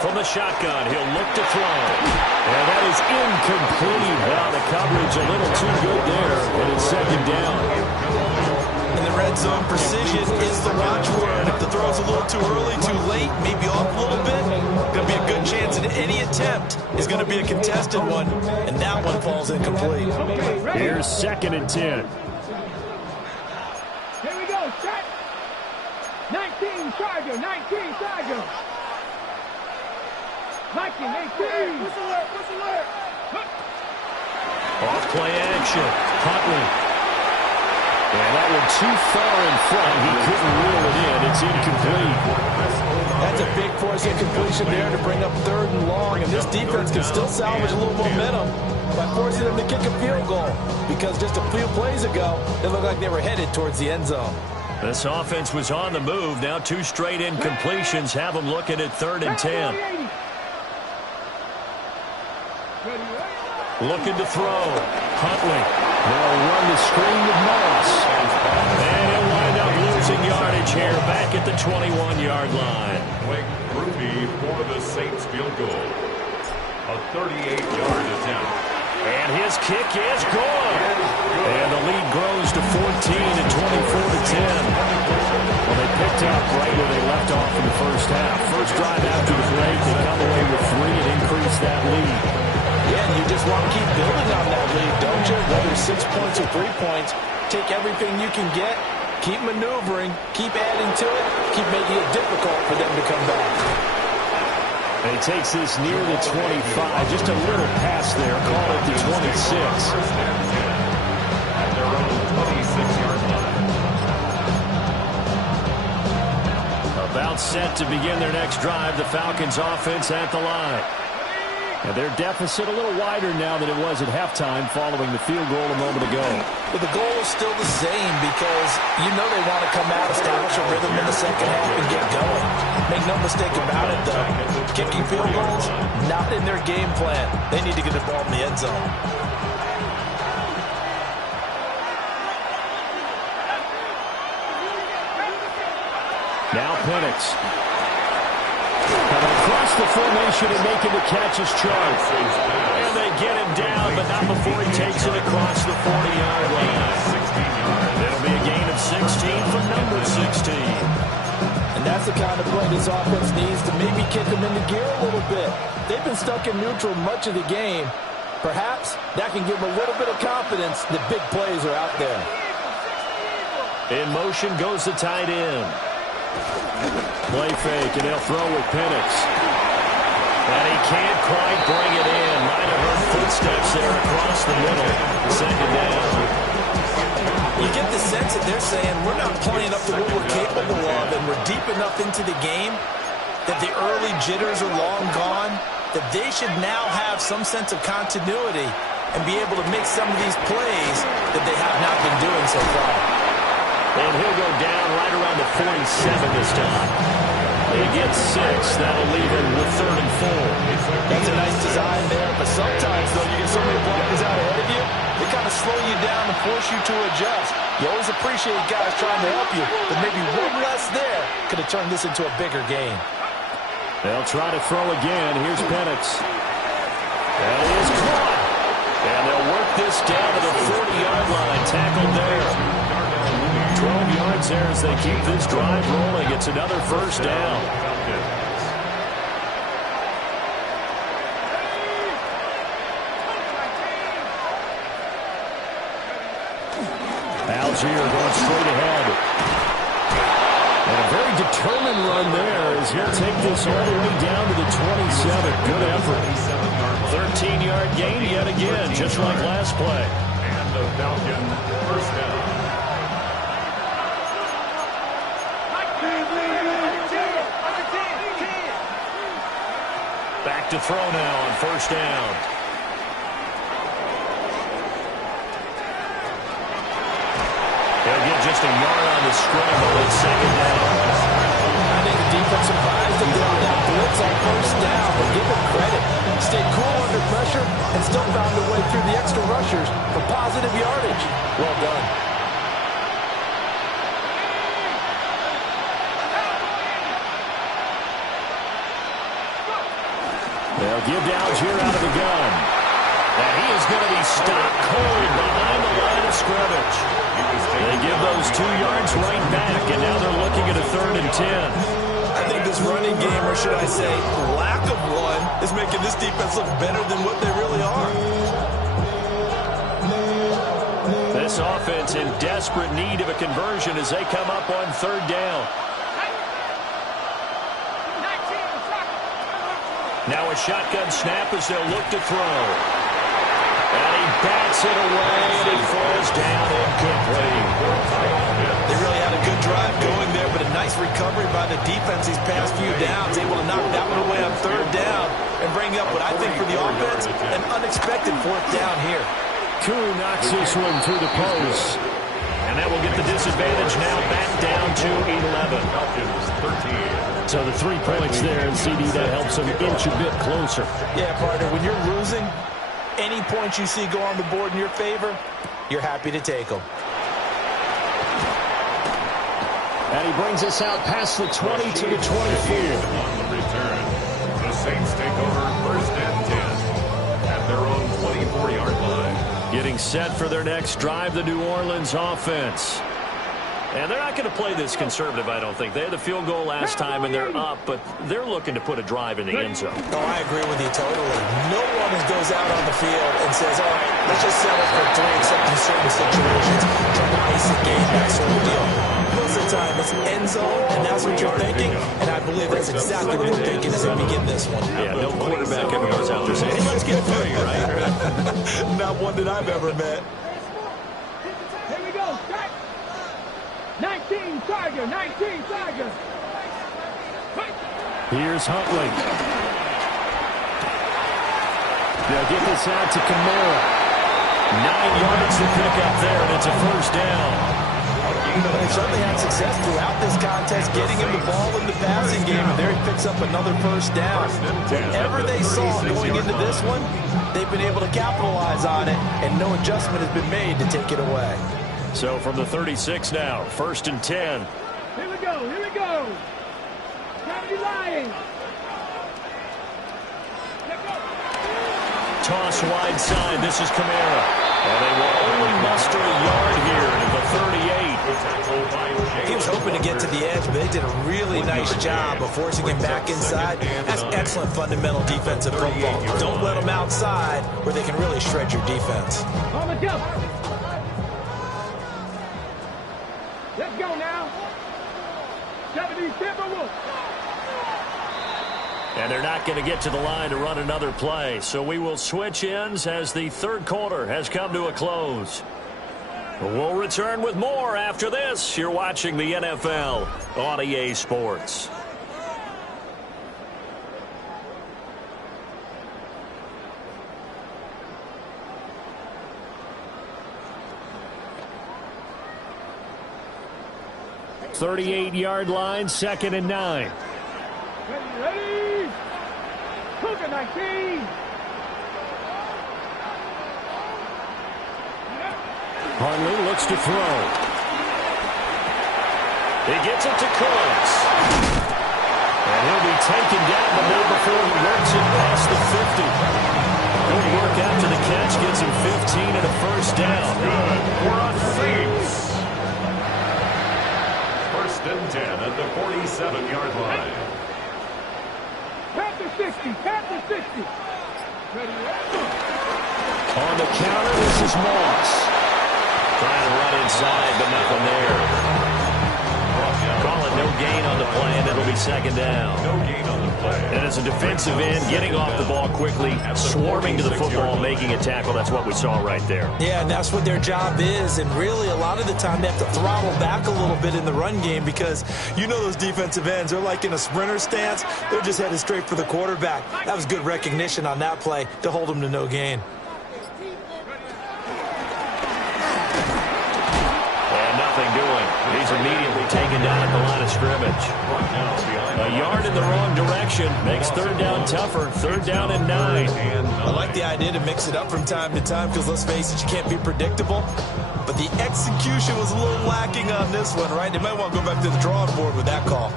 From the shotgun, he'll look to throw. And that is incomplete. Wow, the coverage a little too good there. And it's 2nd down. In the red zone, precision is the watchword. If the throw's a little too early, too late, maybe off a little bit, going to be a good chance that any attempt is going to be a contested one. And that one falls incomplete. Here's 2nd and 10. Here we go. Set. 19 Charger. 19 Charger. 19, 18. Whistle alert. Off play action. Huntley. And that one too far in front. He couldn't reel it in. It's incomplete. That's a big force incompletion there to bring up 3rd and long. And this defense can still salvage a little momentum by forcing them to kick a field goal. Because just a few plays ago, it looked like they were headed towards the end zone. This offense was on the move. Now 2 straight incompletions have them looking at 3rd and 10. Looking to throw. Huntley. They'll run the screen with Moss. And he'll wind up losing yardage here back at the 21-yard line. Blake Ruby for the Saints field goal. A 38-yard attempt. And his kick is good. And the lead grows to 14 and 24-10. Well, they picked up right where they left off in the first half. First drive after the break, they come away with 3 and increase that lead. Yeah, and you just want to keep building on that lead, don't you? Whether 6 points or 3 points, take everything you can get, keep maneuvering, keep adding to it, keep making it difficult for them to come back. And he takes this near the 25, just a little pass there, call it the 26. At their own 26-yard line. About set to begin their next drive, the Falcons offense at the line. And their deficit a little wider now than it was at halftime following the field goal a moment ago. But the goal is still the same because you know they want to come out, establish a rhythm in the second half, and get going. Make no mistake about it, though. Kicking field goals, not in their game plan. They need to get the ball in the end zone. Now Penix. Across the formation and making the catch is Charles. And they get him down, but not before he takes it across the 40-yard line. That'll be a gain of 16 for number 16. And that's the kind of play this offense needs to maybe kick them into gear a little bit. They've been stuck in neutral much of the game. Perhaps that can give them a little bit of confidence that big plays are out there. In motion goes the tight end. Play fake, and they'll throw with Penix. And he can't quite bring it in. Might have heard footsteps there across the middle. 2nd down. You get the sense that they're saying we're not playing up to what we're capable of, and we're deep enough into the game that the early jitters are long gone, that they should now have some sense of continuity and be able to make some of these plays that they have not been doing so far. And he'll go down right around the 47 this time. They get 6. That'll leave him with 3rd and 4. That's a nice design there, but sometimes, though, you get so many blockers out ahead of you, they kind of slow you down and force you to adjust. You always appreciate guys trying to help you, but maybe one less there could have turned this into a bigger game. They'll try to throw again. Here's Penix. That is caught. And they'll work this down to the 40-yard line. Tackled there. 12 yards there as they keep this drive rolling. It's another 1st down. Algier going straight ahead. And a very determined run there as he'll take this all the way down to the 27. Good effort. 13-yard gain yet again, just like last play. And the Falcon 1st down. Back to throw now on first down. They'll get just a yard on the scramble at second down. I think the defense surprised them there on that blitz on first down, but give them credit. Stayed cool under pressure and still found a way through the extra rushers for positive yardage. Well done. They'll give Downs here out of the gun. And he is going to be stopped cold behind the line of scrimmage. They give those 2 yards right back, and now they're looking at a 3rd and 10. I think this running game, or should I say lack of one, is making this defense look better than what they really are. This offense in desperate need of a conversion as they come up on 3rd down. Now a shotgun snap as they'll look to throw. And he bats it away, and it falls down incomplete. They really had a good drive going there, but a nice recovery by the defense these past few downs, able to knock that one away on 3rd down and bring up what I think for the offense, an unexpected 4th down here. Koo knocks this one through the post. And that will get the disadvantage now back down to 11. So the 3 points there, and CD, that helps them inch a bit closer. Yeah, partner, when you're losing, any points you see go on the board in your favor, you're happy to take them. And he brings us out past the 20 to the 24. On the return, the Saints take over 1st and 10 at their own 24-yard line. Getting set for their next drive, the New Orleans offense. And they're not going to play this conservative, I don't think. They had the field goal last time, and they're up, but they're looking to put a drive in the end zone. Oh, I agree with you totally. No one goes out on the field and says, all right, let's just settle for 3, except in certain situations, trying to ice a game, that sort of deal. Most of the time, it's end zone, and that's what you're thinking, and I believe that's exactly what they're thinking as they begin this one. Yeah, no quarterback ever goes out there saying, hey, let's get 3, right? Not one that I've ever met. Here we go, start. 19 Tiger, 19 Tiger. Here's Huntley. They'll get this out to Kamara. 9 yards to pick up there, and it's a 1st down. They certainly had success throughout this contest, getting him the ball in the passing game, and there he picks up another 1st down. Whatever they saw going into this one, they've been able to capitalize on it, and no adjustment has been made to take it away. So from the 36 now, 1st and 10. Here we go, here we go. County Lions. Toss wide side, this is Kamara. And they will only muster a yard here at the 38. He was hoping to get to the edge, but they did a really nice job of forcing him back inside. That's excellent fundamental defensive football. Don't let them outside where they can really shred your defense. Let's go now. 70 Timberwolves. And they're not going to get to the line to run another play. So we will switch ends as the 3rd quarter has come to a close. We'll return with more after this. You're watching the NFL on EA Sports. .38-yard line, 2nd and 9. Ready? Cougar 19. Huntley looks to throw. He gets it to Cooks. And he'll be taken down the middle before he works it past the 50. Good work after the catch, gets him 15 and a 1st down. Good. We're on Saints. 1st and 10 at the 47-yard line. Panther 60, Panther 60. Ready? On the counter, this is Moss. Trying to run inside, but nothing there. Calling no gain on the play, and it'll be second down. No gain on the play. And as a defensive end, getting off the ball quickly, swarming to the football, making a tackle, that's what we saw right there. Yeah, and that's what their job is. And really, a lot of the time, they have to throttle back a little bit in the run game because you know those defensive ends, they're like in a sprinter stance. They're just headed straight for the quarterback. That was good recognition on that play to hold them to no gain. And nothing doing. He's immediately taken down at the line of scrimmage. A yard in the wrong direction makes third down tougher. Third down and 9. I like the idea to mix it up from time to time because, let's face it, you can't be predictable. But the execution was a little lacking on this one, right? They might want to go back to the drawing board with that call.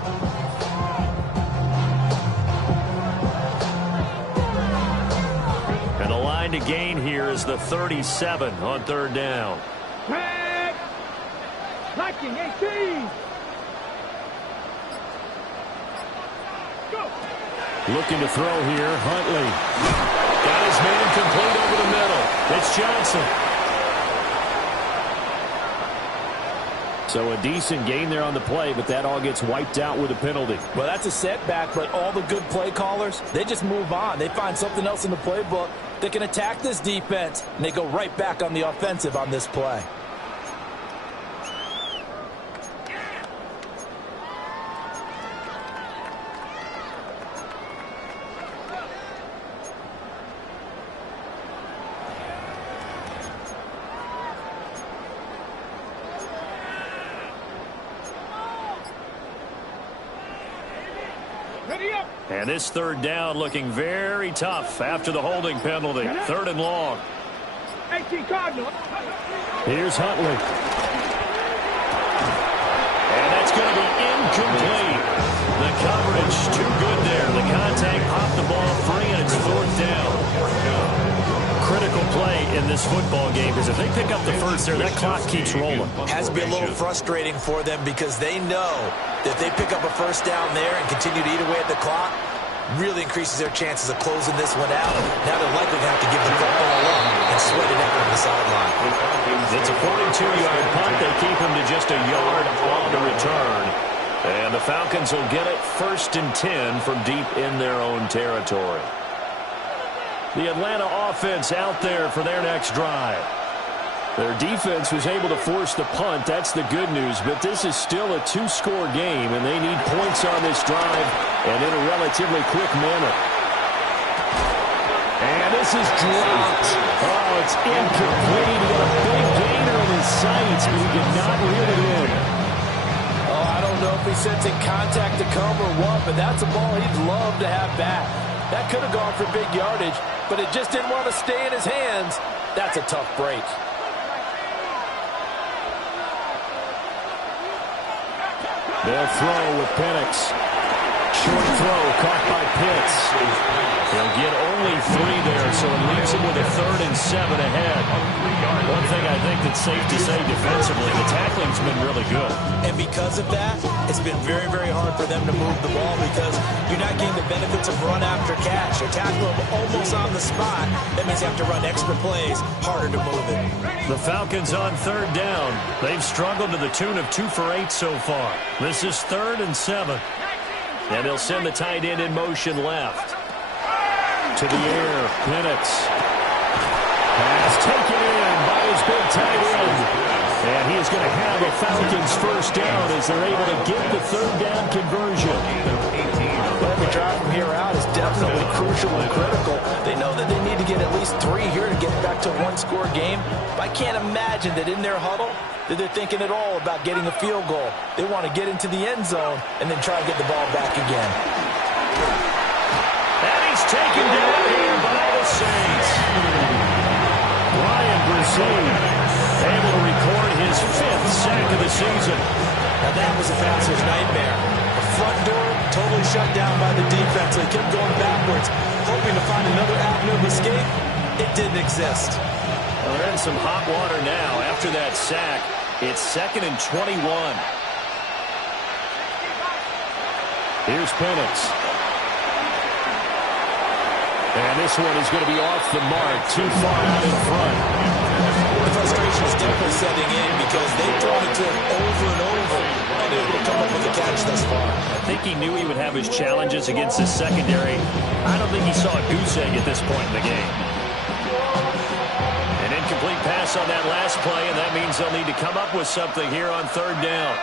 And the line to gain here is the 37 on third down. Tag! Liking 18! Go! Looking to throw here, Huntley. Got his man complete over the middle. It's Johnson. So a decent gain there on the play, but that all gets wiped out with a penalty. Well, that's a setback, but all the good play callers, they just move on. They find something else in the playbook that can attack this defense, and they go right back on the offensive on this play. And this third down looking very tough after the holding penalty. Third and long. 18 Cardinal. Here's Huntley. And that's going to be incomplete. The coverage too good there. The contact popped the ball free, and it's fourth down. Critical play in this football game because if they pick up the first there, that clock keeps rolling. Has to be a little frustrating for them because they know that if they pick up a first down there and continue to eat away at the clock, really increases their chances of closing this one out. Now they're likely to have to give the football up and sweat it out on the sideline. It's a 42-yard punt. They keep him to just a yard on the return. And the Falcons will get it 1st and 10 from deep in their own territory. The Atlanta offense out there for their next drive. Their defense was able to force the punt. That's the good news. But this is still a 2-score game, and they need points on this drive and in a relatively quick manner. And this is dropped. Oh, it's incomplete. He got a big gainer in his sights, but he did not reel it in. Oh, I don't know if he's sensing contact to come or what, but that's a ball he'd love to have back. That could have gone for big yardage, but it just didn't want to stay in his hands. That's a tough break. They'll throw with Penix. Short throw caught by Pitts. He'll get only 3 there, so it leaves him with a 3rd and 7 ahead. One thing I think that's safe to say defensively, the tackling's been really good. And because of that, it's been very, very hard for them to move the ball because you're not getting the benefits of run after catch. You tackle them almost on the spot. That means you have to run extra plays, harder to move it. The Falcons on third down. They've struggled to the tune of 2 for 8 so far. This is 3rd and 7. And they'll send the tight end in motion left. To the air, Penix. Pass taken in by his big tight end. And he is going to have a Falcons first down as they're able to get the third down conversion. Every drive from here out is definitely crucial and critical. They know that they need to get at least 3 here to get back to a 1-score game. But I can't imagine that in their huddle that they're thinking at all about getting a field goal. They want to get into the end zone and then try to get the ball back again. And he's taken down here by the Saints. Brian Brzee able to record his 5th sack of the season. Now that was a passer's nightmare. The front door totally shut down by the defense. They kept going backwards, hoping to find another avenue of escape. It didn't exist. Well, they're in some hot water now. After that sack, it's 2nd and 21. Here's Penix. And this one is going to be off the mark, too far out in front. The frustration is definitely setting in because they've thrown it to him over and over, unable to come up with a catch thus far. I think he knew he would have his challenges against his secondary. I don't think he saw a goose egg at this point in the game. An incomplete pass on that last play, and that means they'll need to come up with something here on third down.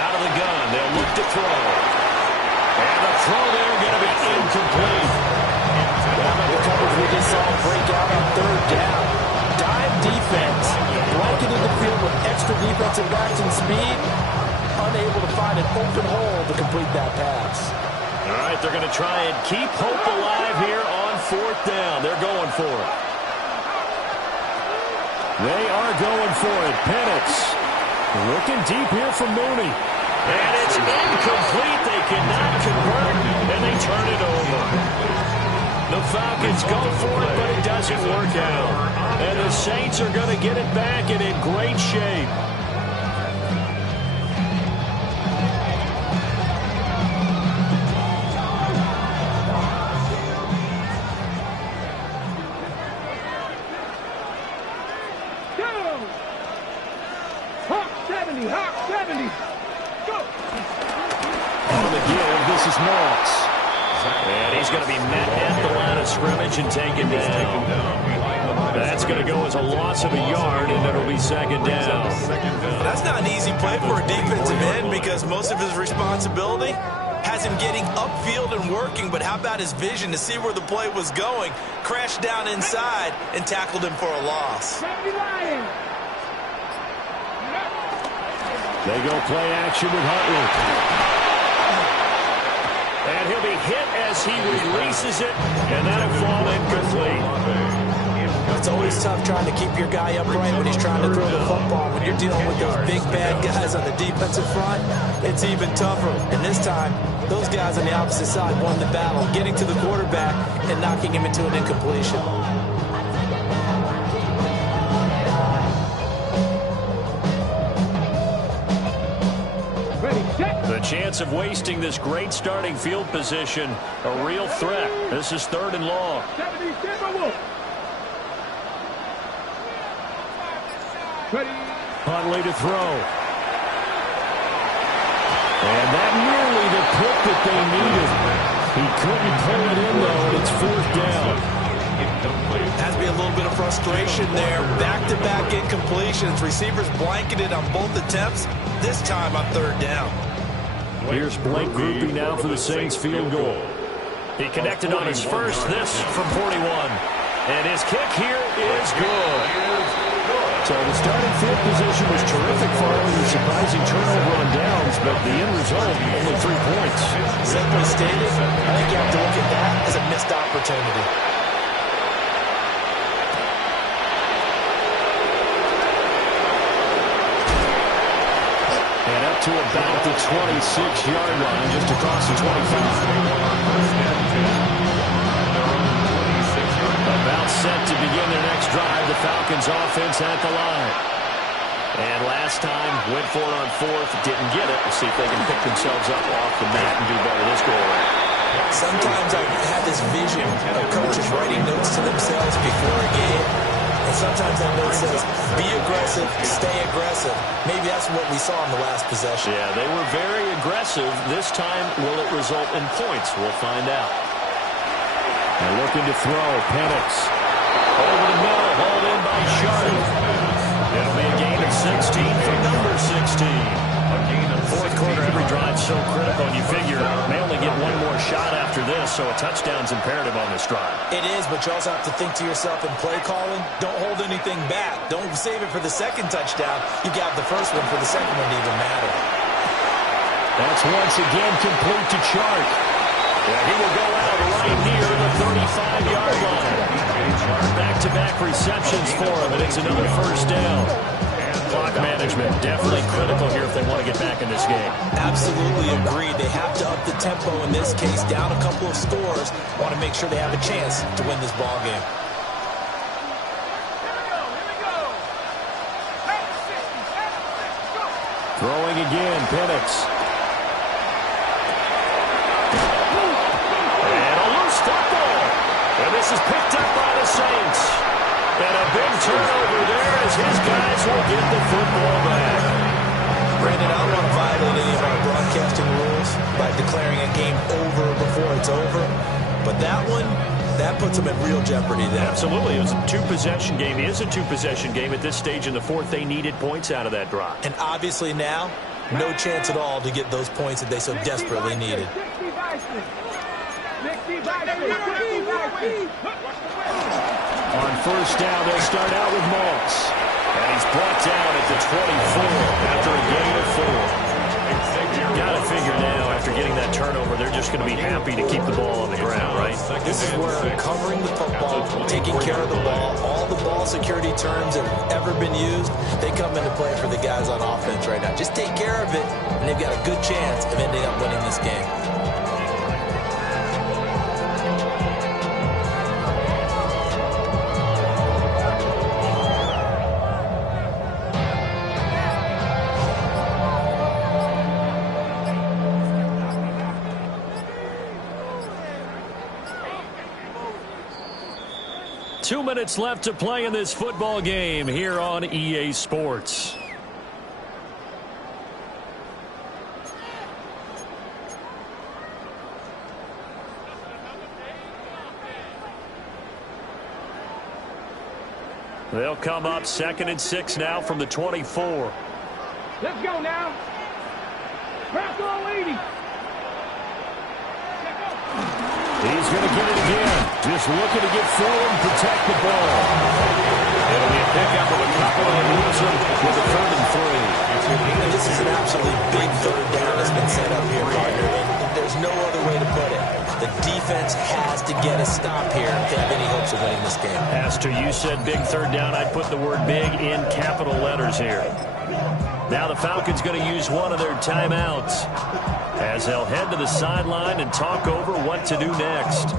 Out of the gun, they'll look to throw. And the throw there going to be incomplete. The coverage we just saw break out on third down. Dime defense, blanketed the field with extra defensive backs and speed, unable to find an open hole to complete that pass. All right, they're going to try and keep hope alive here on fourth down. They're going for it. They are going for it. Penix looking deep here for Mooney. And it's incomplete. They cannot convert, and they turn it over. The Falcons go for it, but it doesn't work out. And the Saints are going to get it back and in great shape. Hawk 70, Hawk 70. Go. On the give, this is Moss. And he's going to be met at the line of scrimmage and taken down. That's going to go as a loss of a yard, and it'll be second down. That's not an easy play for a defensive end because most of his responsibility has him getting upfield and working, but how about his vision to see where the play was going, crashed down inside, and tackled him for a loss. They go play action with Huntley. And he'll be hit as he releases it, and that'll fall incomplete. It's always tough trying to keep your guy upright when he's trying to throw the football. When you're dealing with those big, bad guys on the defensive front, it's even tougher. And this time, those guys on the opposite side won the battle, getting to the quarterback and knocking him into an incompletion. The chance of wasting this great starting field position, a real threat. This is third and long. Huntley to throw. And that nearly the pick that they needed. He couldn't pull it in, though, and it's fourth down. Has to be a little bit of frustration there. Back-to-back incompletions. Receivers blanketed on both attempts, this time on third down. Here's Blake Grupe now for the Saints field goal. He connected on his first, this from 41. And his kick here is good. So the starting field position was terrific following the surprising turnover on downs, but the end result, only 3 points. Simply stated, I think you have to look at that as a missed opportunity. And up to about the 26-yard line, just across the 25. About set to begin their next drive. The Falcons offense at the line. And last time, went for it on fourth, didn't get it. We'll see if they can pick themselves up off the mat and do better this go around. Sometimes I have this vision of coaches writing notes to themselves before a game. And sometimes that note says, be aggressive, stay aggressive. Maybe that's what we saw in the last possession. Yeah, they were very aggressive. This time, will it result in points? We'll find out. And looking to throw, Penix. Over the middle, hauled in by Sharp. It'll be a gain of 16 from number 16. Fourth quarter, every drive so critical, and you figure may only get one more shot after this, so a touchdown's imperative on this drive. It is, but you also have to think to yourself in play calling, don't hold anything back. Don't save it for the second touchdown. You got the first one for the second one to even matter. That's once again complete to Chark. Yeah, he will go out right near the 35-yard line. Back-to-back receptions for him, and it's another first down. Clock management definitely critical here if they want to get back in this game. Absolutely agreed. They have to up the tempo in this case, down a couple of scores. Want to make sure they have a chance to win this ball game. Throwing again, Penix. And a loose football. And this is picked up by the Saints. And a big turnover there as his guys will get the football back. Brandon, I don't want to violate any of our broadcasting rules by declaring a game over before it's over. But that one, that puts them in real jeopardy there. Absolutely. It was a two-possession game. It is a two-possession game at this stage in the fourth. They needed points out of that drive. And obviously now, no chance at all to get those points that they so desperately needed. On first down, they'll start out with Moss. And he's brought down at the 24 after a gain of 4. Got to figure now, after getting that turnover, they're just going to be happy to keep the ball on the ground, right? This is where covering the football, taking care of the ball, all the ball security terms that have ever been used, they come into play for the guys on offense right now. Just take care of it, and they've got a good chance of ending up winning this game. Two minutes left to play in this football game here on EA Sports. They'll come up 2nd and 6 now from the 24. Let's go now. Crack all 80. He's going to get it again. Just looking to get forward and protect the ball. It'll be a pickup of a couple and lose them with a 3rd and 3. And this is an absolutely big 3rd down that's been set up here, partner. And there's no other way to put it. The defense has to get a stop here if they have any hopes of winning this game. Pastor, you said big 3rd down. I'd put the word big in capital letters here. Now the Falcons going to use one of their timeouts as they'll head to the sideline and talk over what to do next.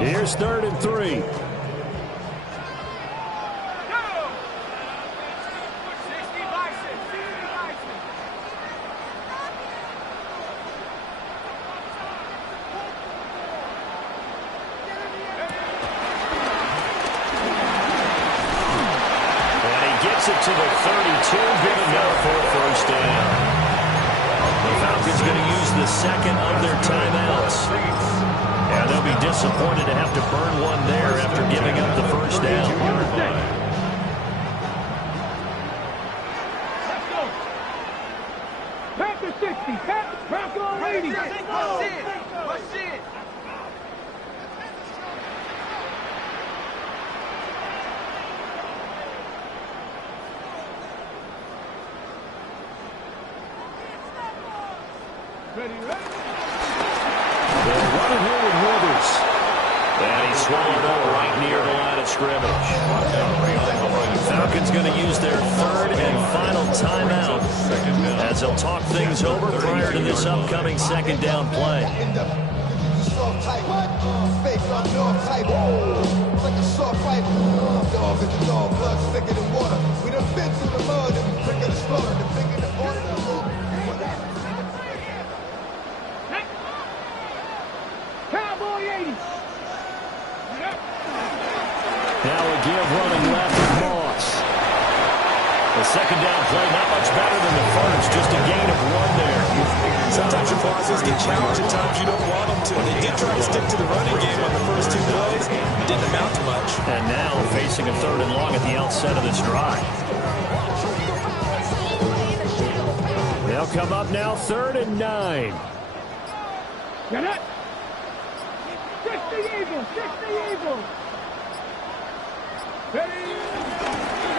Here's 3rd and 3. It to the 32, good enough for a 1st down. The Falcons going to use the 2nd of their timeouts. And they'll be disappointed to have to burn one there after giving up the 1st down. Let's go. Panther 60. Panther 80. Push it. Ready. They're running here with Withers. And he's swallowed up right near the line of scrimmage. Falcons going to use their 3rd and final timeout as they'll talk things over prior to this upcoming 2nd down play. Soft type, fake on dog type, like a soft fight. Dog is a dog, blood thicker than water. We done been through the mud and we quicker to slaughter. The bigger the order, the more. Cowboy 80. Now a give running left with Moss. The 2nd down play, not much better than the 1st, just a gain of 1 there. Sometimes your pauses get challenged, at times you don't want them to. They did try to stick to the running game on the first 2 plays. Didn't amount to much. And now facing a 3rd and long at the outset of this drive. They'll come up now 3rd and 9. Get it. 60 Eagles. 60 Eagles.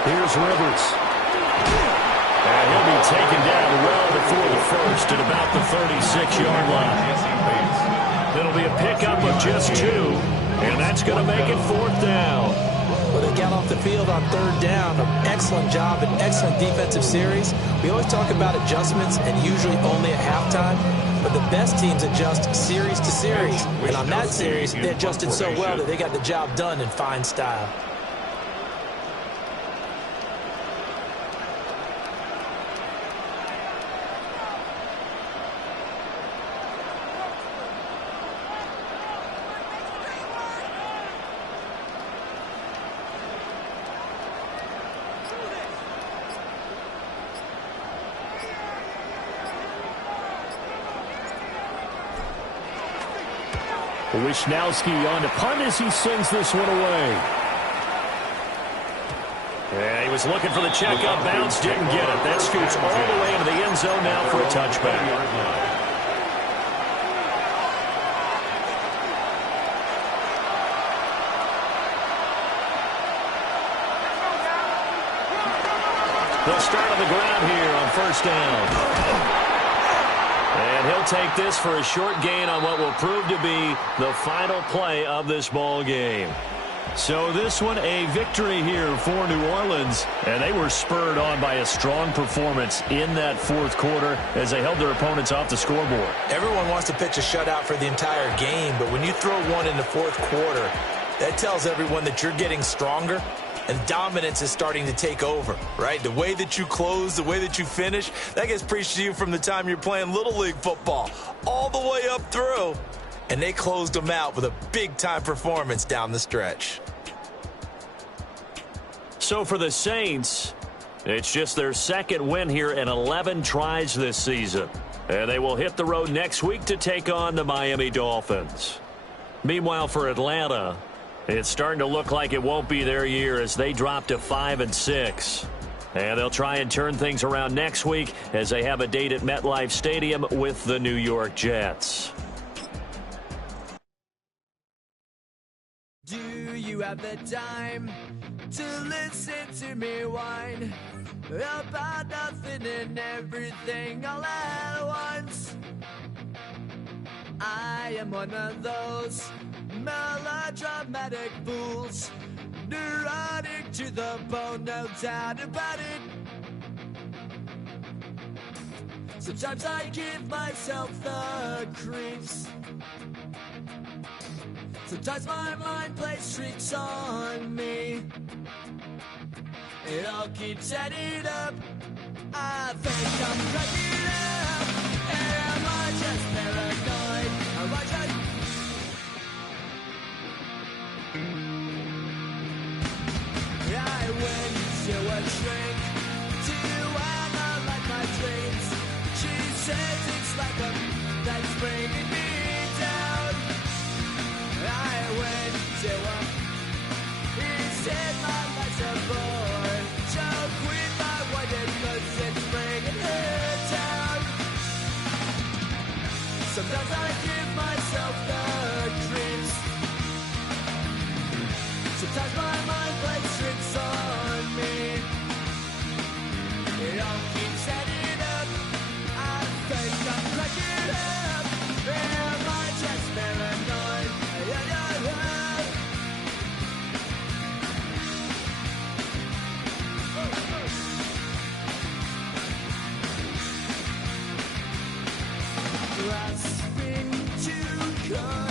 Here's Rivers. And he'll be taken down well before the 1st at about the 36-yard line. It'll be a pickup of just 2, and that's going to make it 4th down. Well, they got off the field on 3rd down. An excellent job, an excellent defensive series. We always talk about adjustments and usually only at halftime, but the best teams adjust series to series. And on that series, they adjusted so well that they got the job done in fine style. Wisnowski on to punt as he sends this one away. And he was looking for the checkup bounce, didn't get it. That scoots all the way into the end zone now for a touchback. They'll start on the ground here on first down. And he'll take this for a short gain on what will prove to be the final play of this ball game. So this one a victory here for New Orleans, and they were spurred on by a strong performance in that fourth quarter as they held their opponents off the scoreboard. Everyone wants to pitch a shutout for the entire game, but when you throw one in the fourth quarter, that tells everyone that you're getting stronger and dominance is starting to take over, right? The way that you close, the way that you finish, that gets preached to you from the time you're playing Little League football all the way up through. And they closed them out with a big-time performance down the stretch. So for the Saints, it's just their second win here in 11 tries this season. And they will hit the road next week to take on the Miami Dolphins. Meanwhile, for Atlanta, it's starting to look like it won't be their year as they drop to 5-6. And they'll try and turn things around next week as they have a date at MetLife Stadium with the New York Jets. Do you have the time to listen to me whine about nothing and everything all at once? I am one of those melodramatic fools, neurotic to the bone, no doubt about it. Sometimes I give myself the creeps. Sometimes my mind plays tricks on me. It all keeps adding up. I think I'm cracking up. Am I just paranoid? Am I just... I went to a shrink to analyze my dreams. She says it's like a that's bringing me down. I went to a he said my life's a bore. Joke with my wife because it's bringing her down. Sometimes I give myself the creeps. Sometimes my mind plays tricks on me. It all keeps adding up. I think I'm cracking up. Am I just paranoid? Grasping to come.